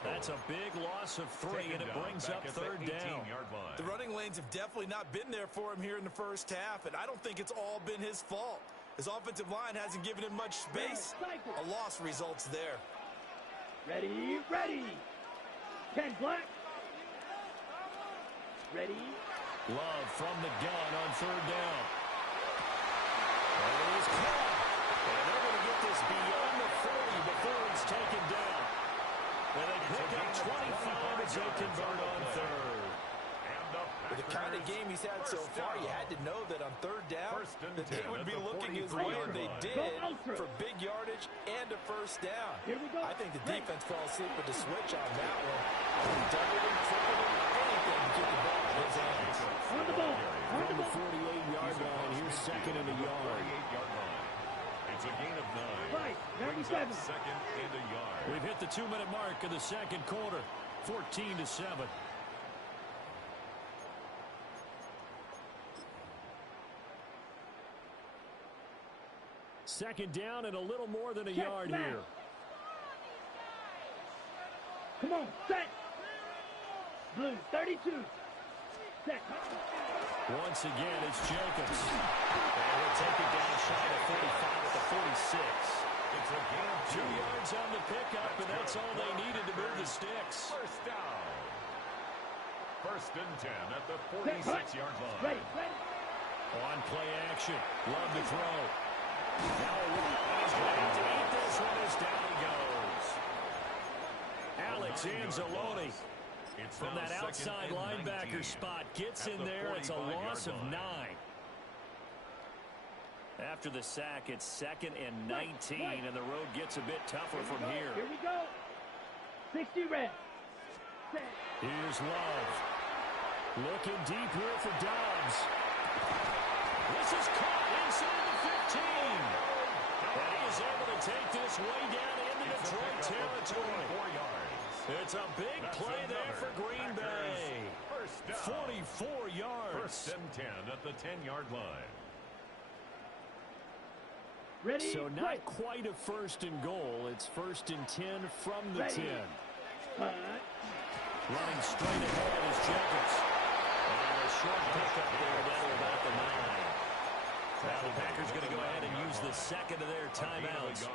That's a big loss of 3, and it brings up third down. The running lanes have definitely not been there for him here in the first half, and I don't think it's all been his fault. His offensive line hasn't given him much space. A loss results there. Ready, ready. 10 black. Ready. Love from the gun on third down. And it is caught. And they're going to get this beyond the 40 before it's taken down. And they pick up 25 as they convert on third. With the kind of game he's had so far, you had to know that on third down that they would be looking his way, and they did for big yardage and a first down. I think the defense fell asleep with the switch on that one. Doubled him, tripled him, anything to get the ball in his hands. On the ball. From the 48-yard line, here's second and a yard. It's a gain of 9. Right, 97. Second and a yard. We've hit the 2-minute mark of the second quarter. 14-7. Second down and a little more than a yard here. Come on, set. Blue, 32. Set. Once again, it's Jacobs. And he'll take it down shy of 45 at the 46. It's a gain of 2 yards on the pickup, and that's all they needed to move the sticks. First down. First and 10 at the 46-yard line. Ready, ready. On play action. Love to throw. Now he's going to have to eat this one as down he goes. Alex Anzalone from that outside linebacker spot gets in there. It's a loss of 9. After the sack, it's second and 19, and the road gets a bit tougher from here. Here we go. 60 red. Set. Here's Love. Looking deep here for Dobbs. This is caught inside the 15. And he is able to take this way down into Detroit territory. 4 yards. It's a big play there for Green Bay. 44 yards. First and 10 at the 10-yard line. Ready. So not quite a first and goal. It's first and 10 from the 10. Running straight ahead is Jacobs. And a short pickup there down to about the 9. Now the Packers going to go ahead and use the second of their timeouts,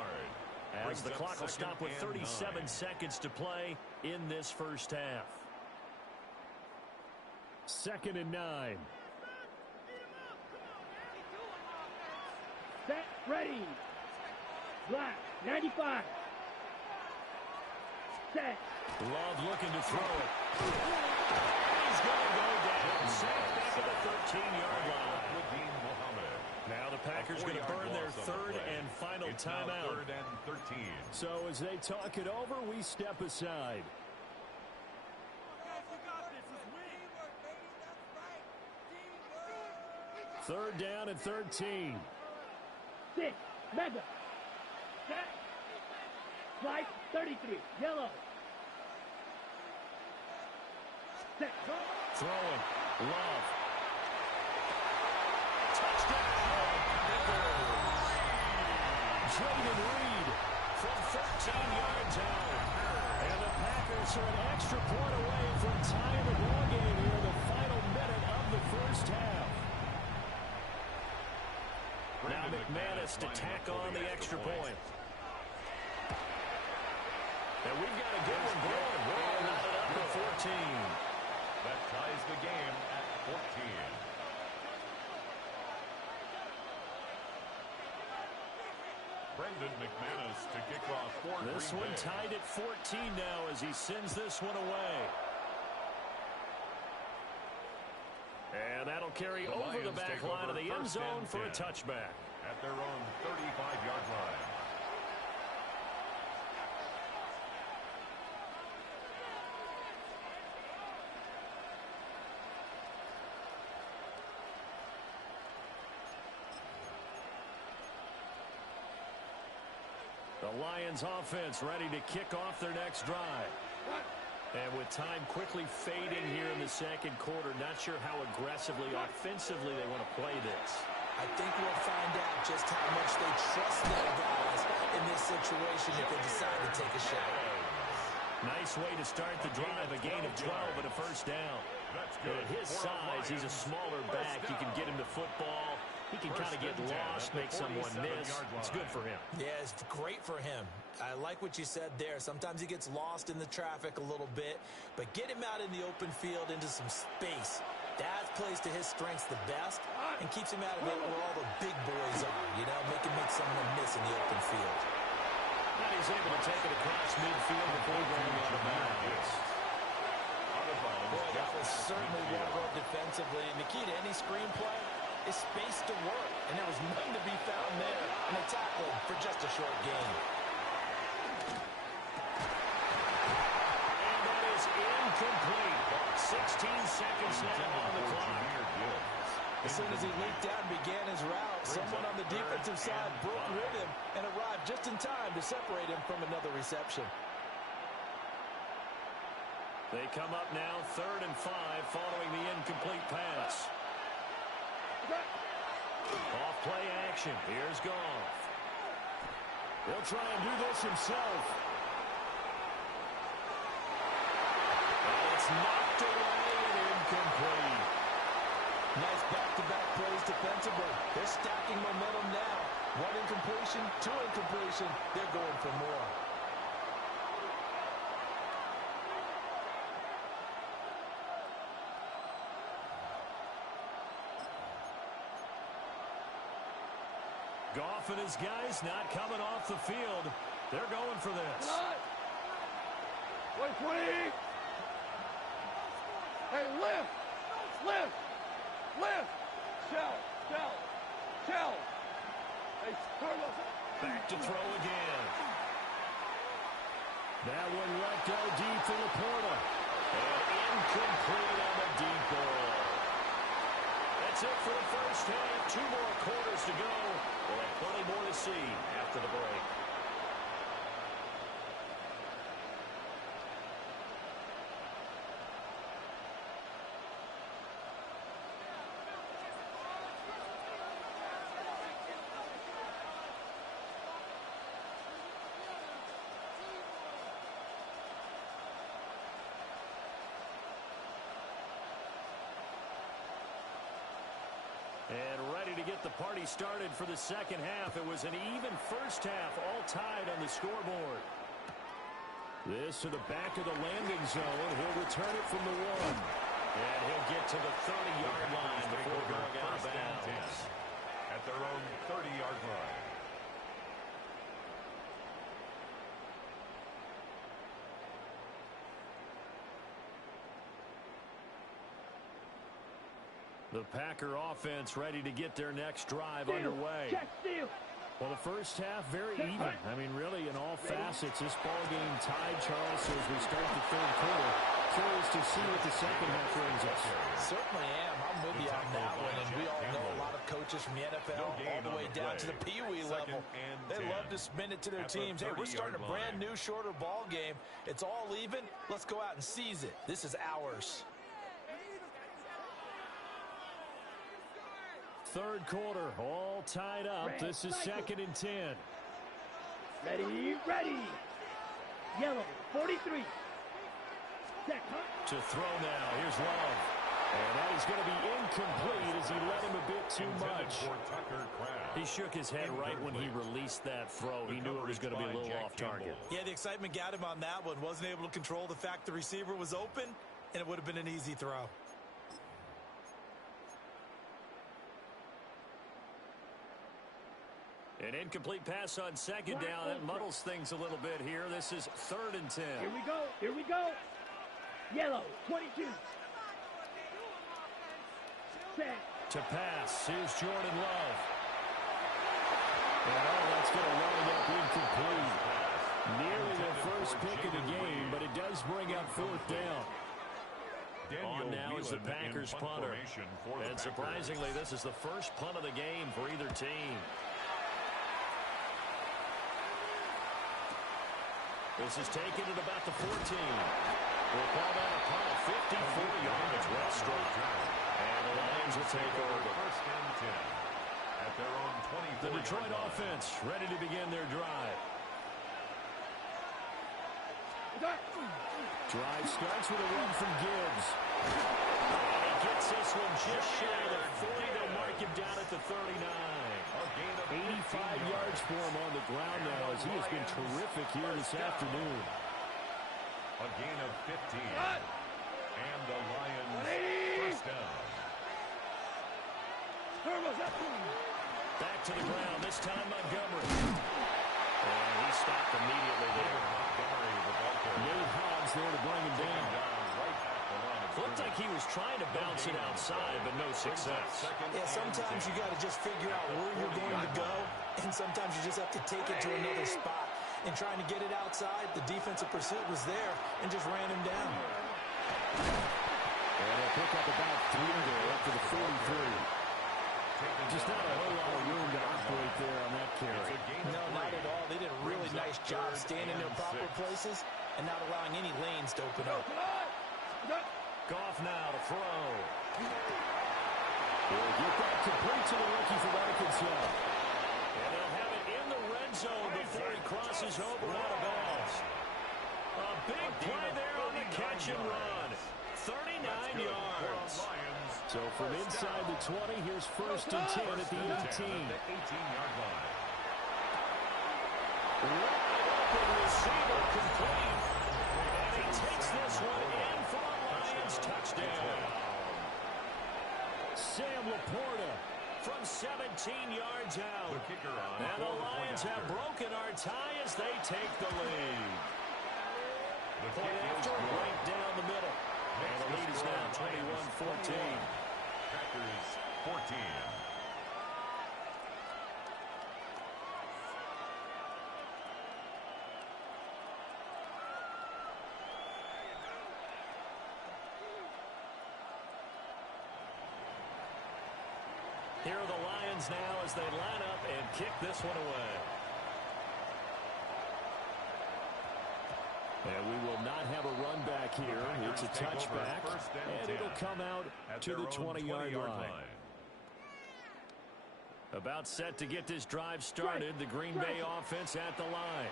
as the clock will stop with 37 seconds to play in this first half. Second and 9. Set, ready. Black, 95. Set. Love looking to throw it. He's going to go down. Sacked back at the 13-yard line. Now the Packers going to burn their third and final timeout. Third and 13. So as they talk it over, we step aside. Third down and 13. 6. Mega. Set. Flight 33. Yellow. Set. Throwing. Love. Touchdown. Jaden Reed from 13 yards out. And the Packers are an extra point away from tying the ball game here in the final minute of the first half. Now McManus to tack on the extra point. And we've got a good one going. We're knotted up at 14. That ties the game at 14. Brendan McManus to kick off for This Green one Bay. tied at 14 now as he sends this one away. And that'll carry The over the Lions back take line of over the end first zone and for a 10 touchback. at their own 35-yard line. The Lions offense ready to kick off their next drive. And with time quickly fading here in the second quarter, not sure how aggressively, offensively they want to play this. I think we'll find out just how much they trust their guys in this situation if they decide to take a shot. Nice way to start the drive, a gain of 12 and a first down. At his size, he's a smaller back. You can get him the football. He can kind of get lost, make someone miss. It's good for him. Yeah, it's great for him. I like what you said there. Sometimes he gets lost in the traffic a little bit, but get him out in the open field into some space. That plays to his strengths the best and keeps him out of it where all the big boys are, you know, make him make someone miss in the open field. And he's able to take it across midfield before going out of bounds. Boy, that was certainly well run defensively. And the key to any screenplay is space to work. And there was none to be found there. And a tackle for just a short gain. And that is incomplete. 16 seconds now on the clock. As soon as he leaped out and began his route, someone on the defensive side broke rhythm and arrived just in time to separate him from another reception. They come up now 3rd and 5 following the incomplete pass. Off play action. Here's Goff. He'll try and do this himself. And it's knocked away and incomplete. Nice back-to-back plays defensively. They're stacking momentum now. 1 incompletion, 2 incompletion. They're going for more. Goff and his guys not coming off the field. They're going for this. 20. Hey, lift. Lift. Lift. Shell. Hey, turn up. Back to throw again. That one let go deep for Laporta. And incomplete on the deep ball. That's it for the first half. 2 more quarters to go. We'll have plenty more to see after the break. And ready to get the party started for the second half. It was an even first half, all tied on the scoreboard. This to the back of the landing zone. He'll return it from the 1. And he'll get to the 30-yard line before going out of bounds. At their own 30-yard line. The Packer offense ready to get their next drive underway. Check, steal. Well, the first half, very even. I mean, really, in all facets, this ball game tied, Charles, so as we start the third quarter. Curious to see what the second half brings us. Certainly am. I'm with you on that one. And we all know a lot of coaches from the NFL all the way down to the Pee Wee level. They love to spin it to their teams. Hey, we're starting a brand new, shorter ball game. It's all even. Let's go out and seize it. This is ours. Third quarter, all tied up. This is 2nd and 10. Ready, ready. Yellow, 43. Set, To throw now. Here's Love. And that is going to be incomplete as he let him a bit too much. He shook his head right when he released that throw. He knew it was going to be a little off target. Yeah, the excitement got him on that one. Wasn't able to control the fact the receiver was open, and it would have been an easy throw. An incomplete pass on second down. That muddles things a little bit here. This is 3rd and 10. Here we go. Here we go. Yellow, 22. Set. To pass. Here's Jordan Love. And that's going to wind up incomplete. Nearly their first pick of the game, but it does bring up 4th down. On now is the Packers punter. And surprisingly, this is the first punt of the game for either team. This is taken at about the 14. We'll call that a punt of 54 yards. Well struck. And the Lions will take over. 1st and 10 at their own 24. The Detroit offense ready to begin their drive. Drive starts with a run from Gibbs. And he gets this one just shy of the 40. They'll mark him down at the 39. 85 yards for him on the ground now as he has been terrific here this afternoon. A gain of 15. And the Lions 1st down. Back to the ground, this time Montgomery. And he stopped immediately there. Nate Hobbs there to bring him down. Looked like he was trying to bounce it outside, but no success. Yeah, sometimes you got to just figure out where you're going to go, and sometimes you just have to take it to another spot. And trying to get it outside, the defensive pursuit was there and just ran him down. And they'll pick up about 3 there up to the 43. Just not a whole lot of room to operate there on that carry. No, not at all. They did a really nice job staying in their proper places and not allowing any lanes to open up. Goff now to throw. He'll get that complete to the rookie from Arkansas. And they'll have it in the red zone before he crosses over out of bounds. A big play there on the catch and run. 39 yards. So from inside the 20, here's 1st and 10 at the 18. 18-yard line. Wide open receiver complete. And he takes this one in for a Lions touchdown. Sam Laporta from 17 yards out. And the Lions have broken our tie as they take the lead. Point after right down the middle. And the lead is now 21-14. Packers 14. Here are the Lions now as they line up and kick this one away. And we will not have a run back here. It's a touchback, and it'll come out to the 20-yard line. About set to get this drive started. The Green Bay offense at the line.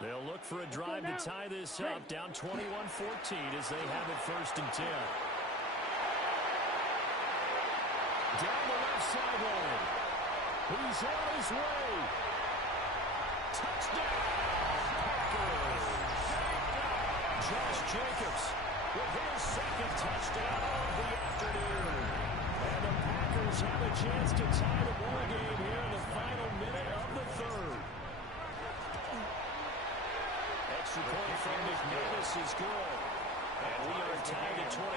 They'll look for a drive to tie this up, down 21-14 as they have it 1st and 10. Down the left sideline. He's on his way. Touchdown, Packers. Josh Jacobs with his 2nd touchdown of the afternoon. And the Packers have a chance to tie the ball game here in the final minute of the 3rd. Extra point from McManus is good. And we are tied at 21.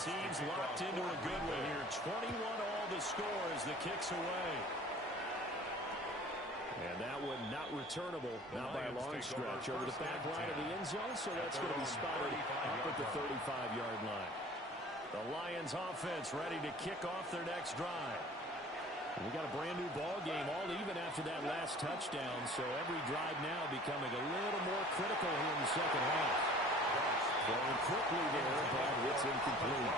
teams locked into a good one here. 21 all the score as the kick's away. And that one not returnable, not by a long stretch, over the back line of the end zone, so that's going to be spotted up at the 35-yard line. The Lions offense ready to kick off their next drive. We got a brand new ball game, all even after that last touchdown, so every drive now becoming a little more critical here in the second half. Going quickly there, but it's incomplete.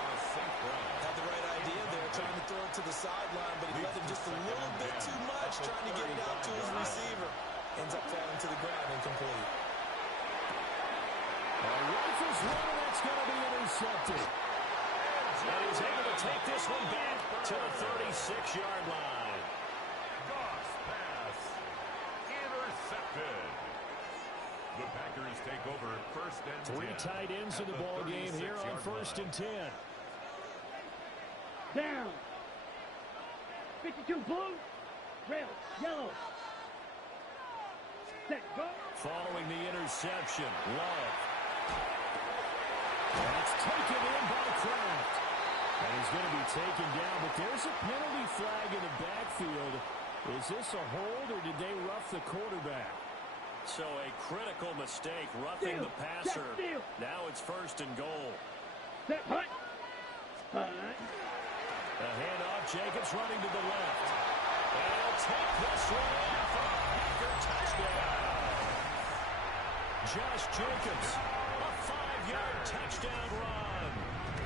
Had the right idea there, trying to throw it to the sideline, but he let him just a little bit too much, trying to get it out to his receiver. Ends up falling to the ground, incomplete. Rifles one, and that's going to be intercepted. And he's able to take this one back to the 36-yard line. Goss pass. Intercepted. The Packers take over first and 10. 3 tight ends in the ball game here on first and 10. Down. 52 blue. Red. Yellow. Set. Go. Following the interception, Love. That's taken in by Kraft. And he's going to be taken down, but there's a penalty flag in the backfield. Is this a hold, or did they rough the quarterback? So a critical mistake, roughing the passer. Now it's first and goal. Set. Hunt. Hunt. A handoff, Jacobs running to the left. And he'll take this one in for a Packer touchdown. Josh Jacobs, a 5-yard touchdown run.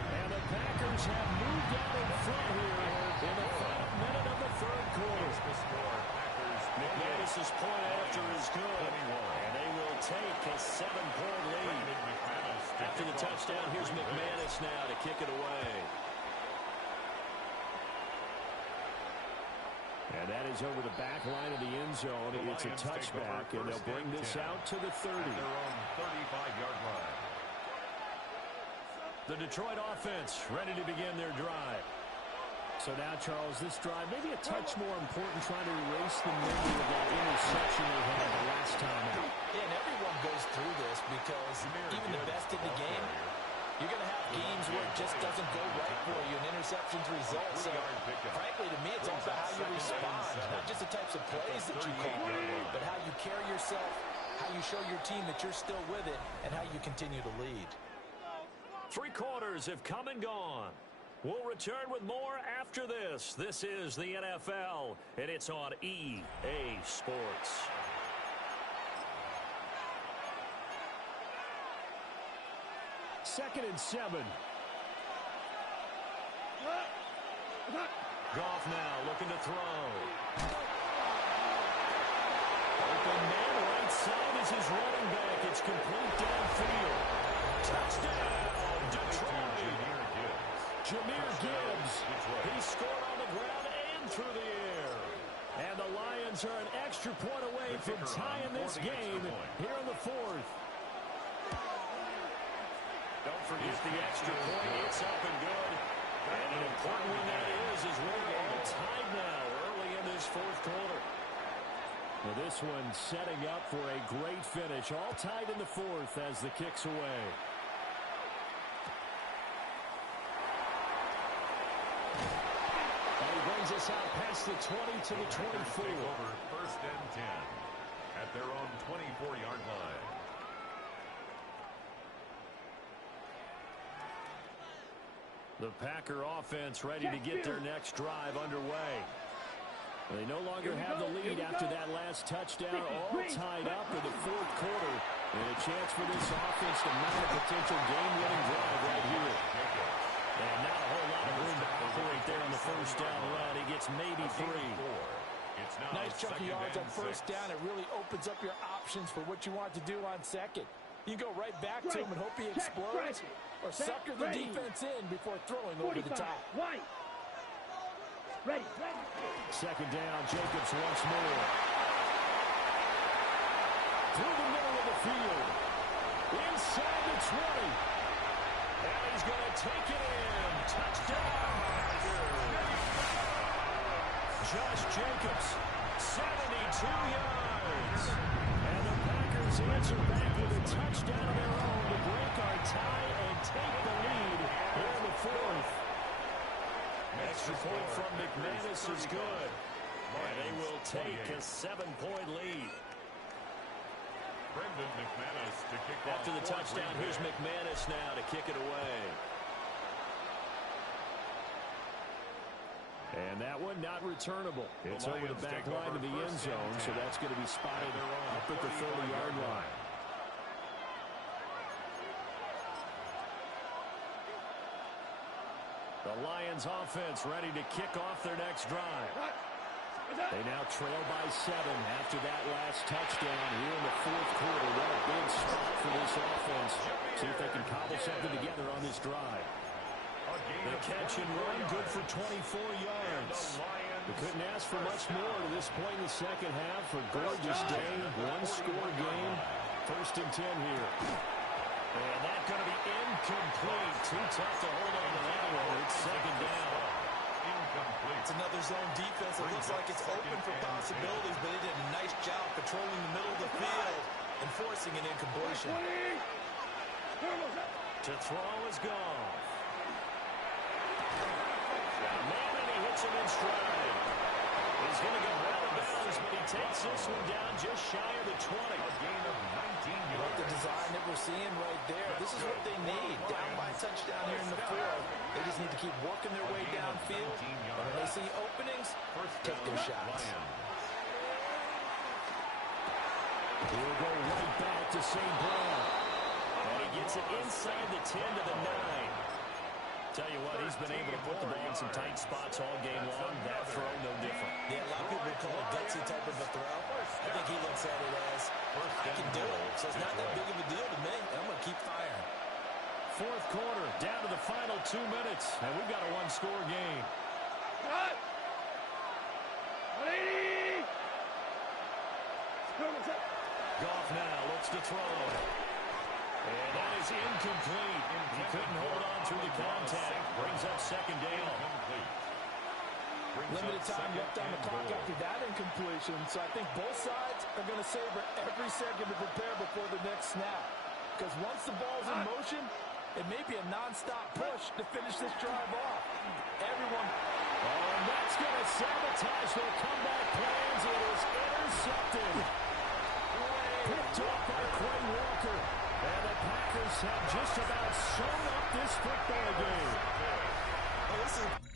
And the Packers have moved out in front here in the final minute of the third quarter. McManus's point after is good, and they will take a 7-point lead. After the touchdown, here's McManus now to kick it away. And that is over the back line of the end zone. It's a touchback, and they'll bring this out to the 30. Their own 35-yard line. The Detroit offense ready to begin their drive. So now, Charles, this drive maybe a touch more important, trying to erase the memory of that interception they had the last time out. Yeah, and everyone goes through this because even the best in the game, you're going to have games where it just doesn't go right for you, and interceptions result. So, frankly, to me, it's all about how you respond, not just the types of plays that you call, but how you carry yourself, how you show your team that you're still with it, and how you continue to lead. 3 quarters have come and gone. We'll return with more after this. This is the NFL, and it's on EA Sports. Second and 7. Goff now looking to throw. Open man right side is his running back. It's complete downfield. Touchdown, Detroit. Jahmyr Gibbs. He scored on the ground and through the air. And the Lions are an extra point away from tying this game here in the 4th. Don't forget the extra point. It's up and good. And an important one that is we're all tied now early in this 4th quarter. Well, this one setting up for a great finish. All tied in the 4th as the kick's away. And he brings us out past the 20 to the 24. Over first and 10 at their own 24-yard line. The Packer offense ready to get their next drive underway. They no longer have the lead after that last touchdown, all tied up in the 4th quarter. And a chance for this offense to mount a potential game-winning drive right here. And not a whole lot of room to operate there on the first down run. He gets maybe 3. Nice chunky yards on first down. It really opens up your options for what you want to do on second. You go right back to him and hope he explodes, or sucker the defense in before throwing over the top. Ready. Second down, Jacobs once more. Through the middle of the field. Inside the 20. And he's going to take it in. Touchdown. Josh Jacobs, 72 yards. And the Packers answer back with a touchdown of their own to break our tie and take the lead here in the fourth. Extra point from McManus is good. And they will take a 7-point lead. Brendan McManus to kick off. After the touchdown, here's McManus now to kick it away. And that one not returnable. It's over the back line of the end zone, so that's going to be spotted up at the 30-yard line. The Lions offense ready to kick off their next drive. They now trail by 7 after that last touchdown here in the fourth quarter. What a big spot for this offense. See if they can cobble something together on this drive. The catch and run, good for 24 yards. We couldn't ask for much more to this point in the second half. A gorgeous day, one-score game. 1st and 10 here. And that's going to be incomplete. Too tough to hold on to that one. It's 2nd down. It's another zone defense. It looks like it's open for possibilities, but they did a nice job patrolling the middle of the field and forcing an incompletion. To throw is gone. Madden, he hits him in stride. He's going to go out of bounds, but he takes this one down just shy of the 20. A gain of 19 yards. Look, the design that we're seeing right there. This is what they need. Down by a touchdown here in the fourth. They just need to keep working their way downfield. And when they see openings, take their shots. He'll go right back to St. Brown. And he gets it inside the 10 to the 9. Tell you what, he's been able to put the ball in some tight spots all game long. That throw, no different. Yeah, a lot of people would call it gutsy type of a throw. I think he looks at it as, I can do it. So it's not that big of a deal to me. I'm going to keep firing. Fourth quarter, down to the final 2 minutes. And we've got a one-score game. Goff now looks to throw. And that is incomplete. He couldn't hold on through the contact. Brings up 2nd down. Limited time left on the clock after that incompletion, so I think both sides are going to savor every second to prepare before the next snap. Because once the ball's in motion, it may be a non-stop push to finish this drive off. Everyone... Oh, and that's going to sabotage their comeback plans. It is intercepted. Picked off by Quay Walker. And the Packers have just about sewn up this football game. Oh, this is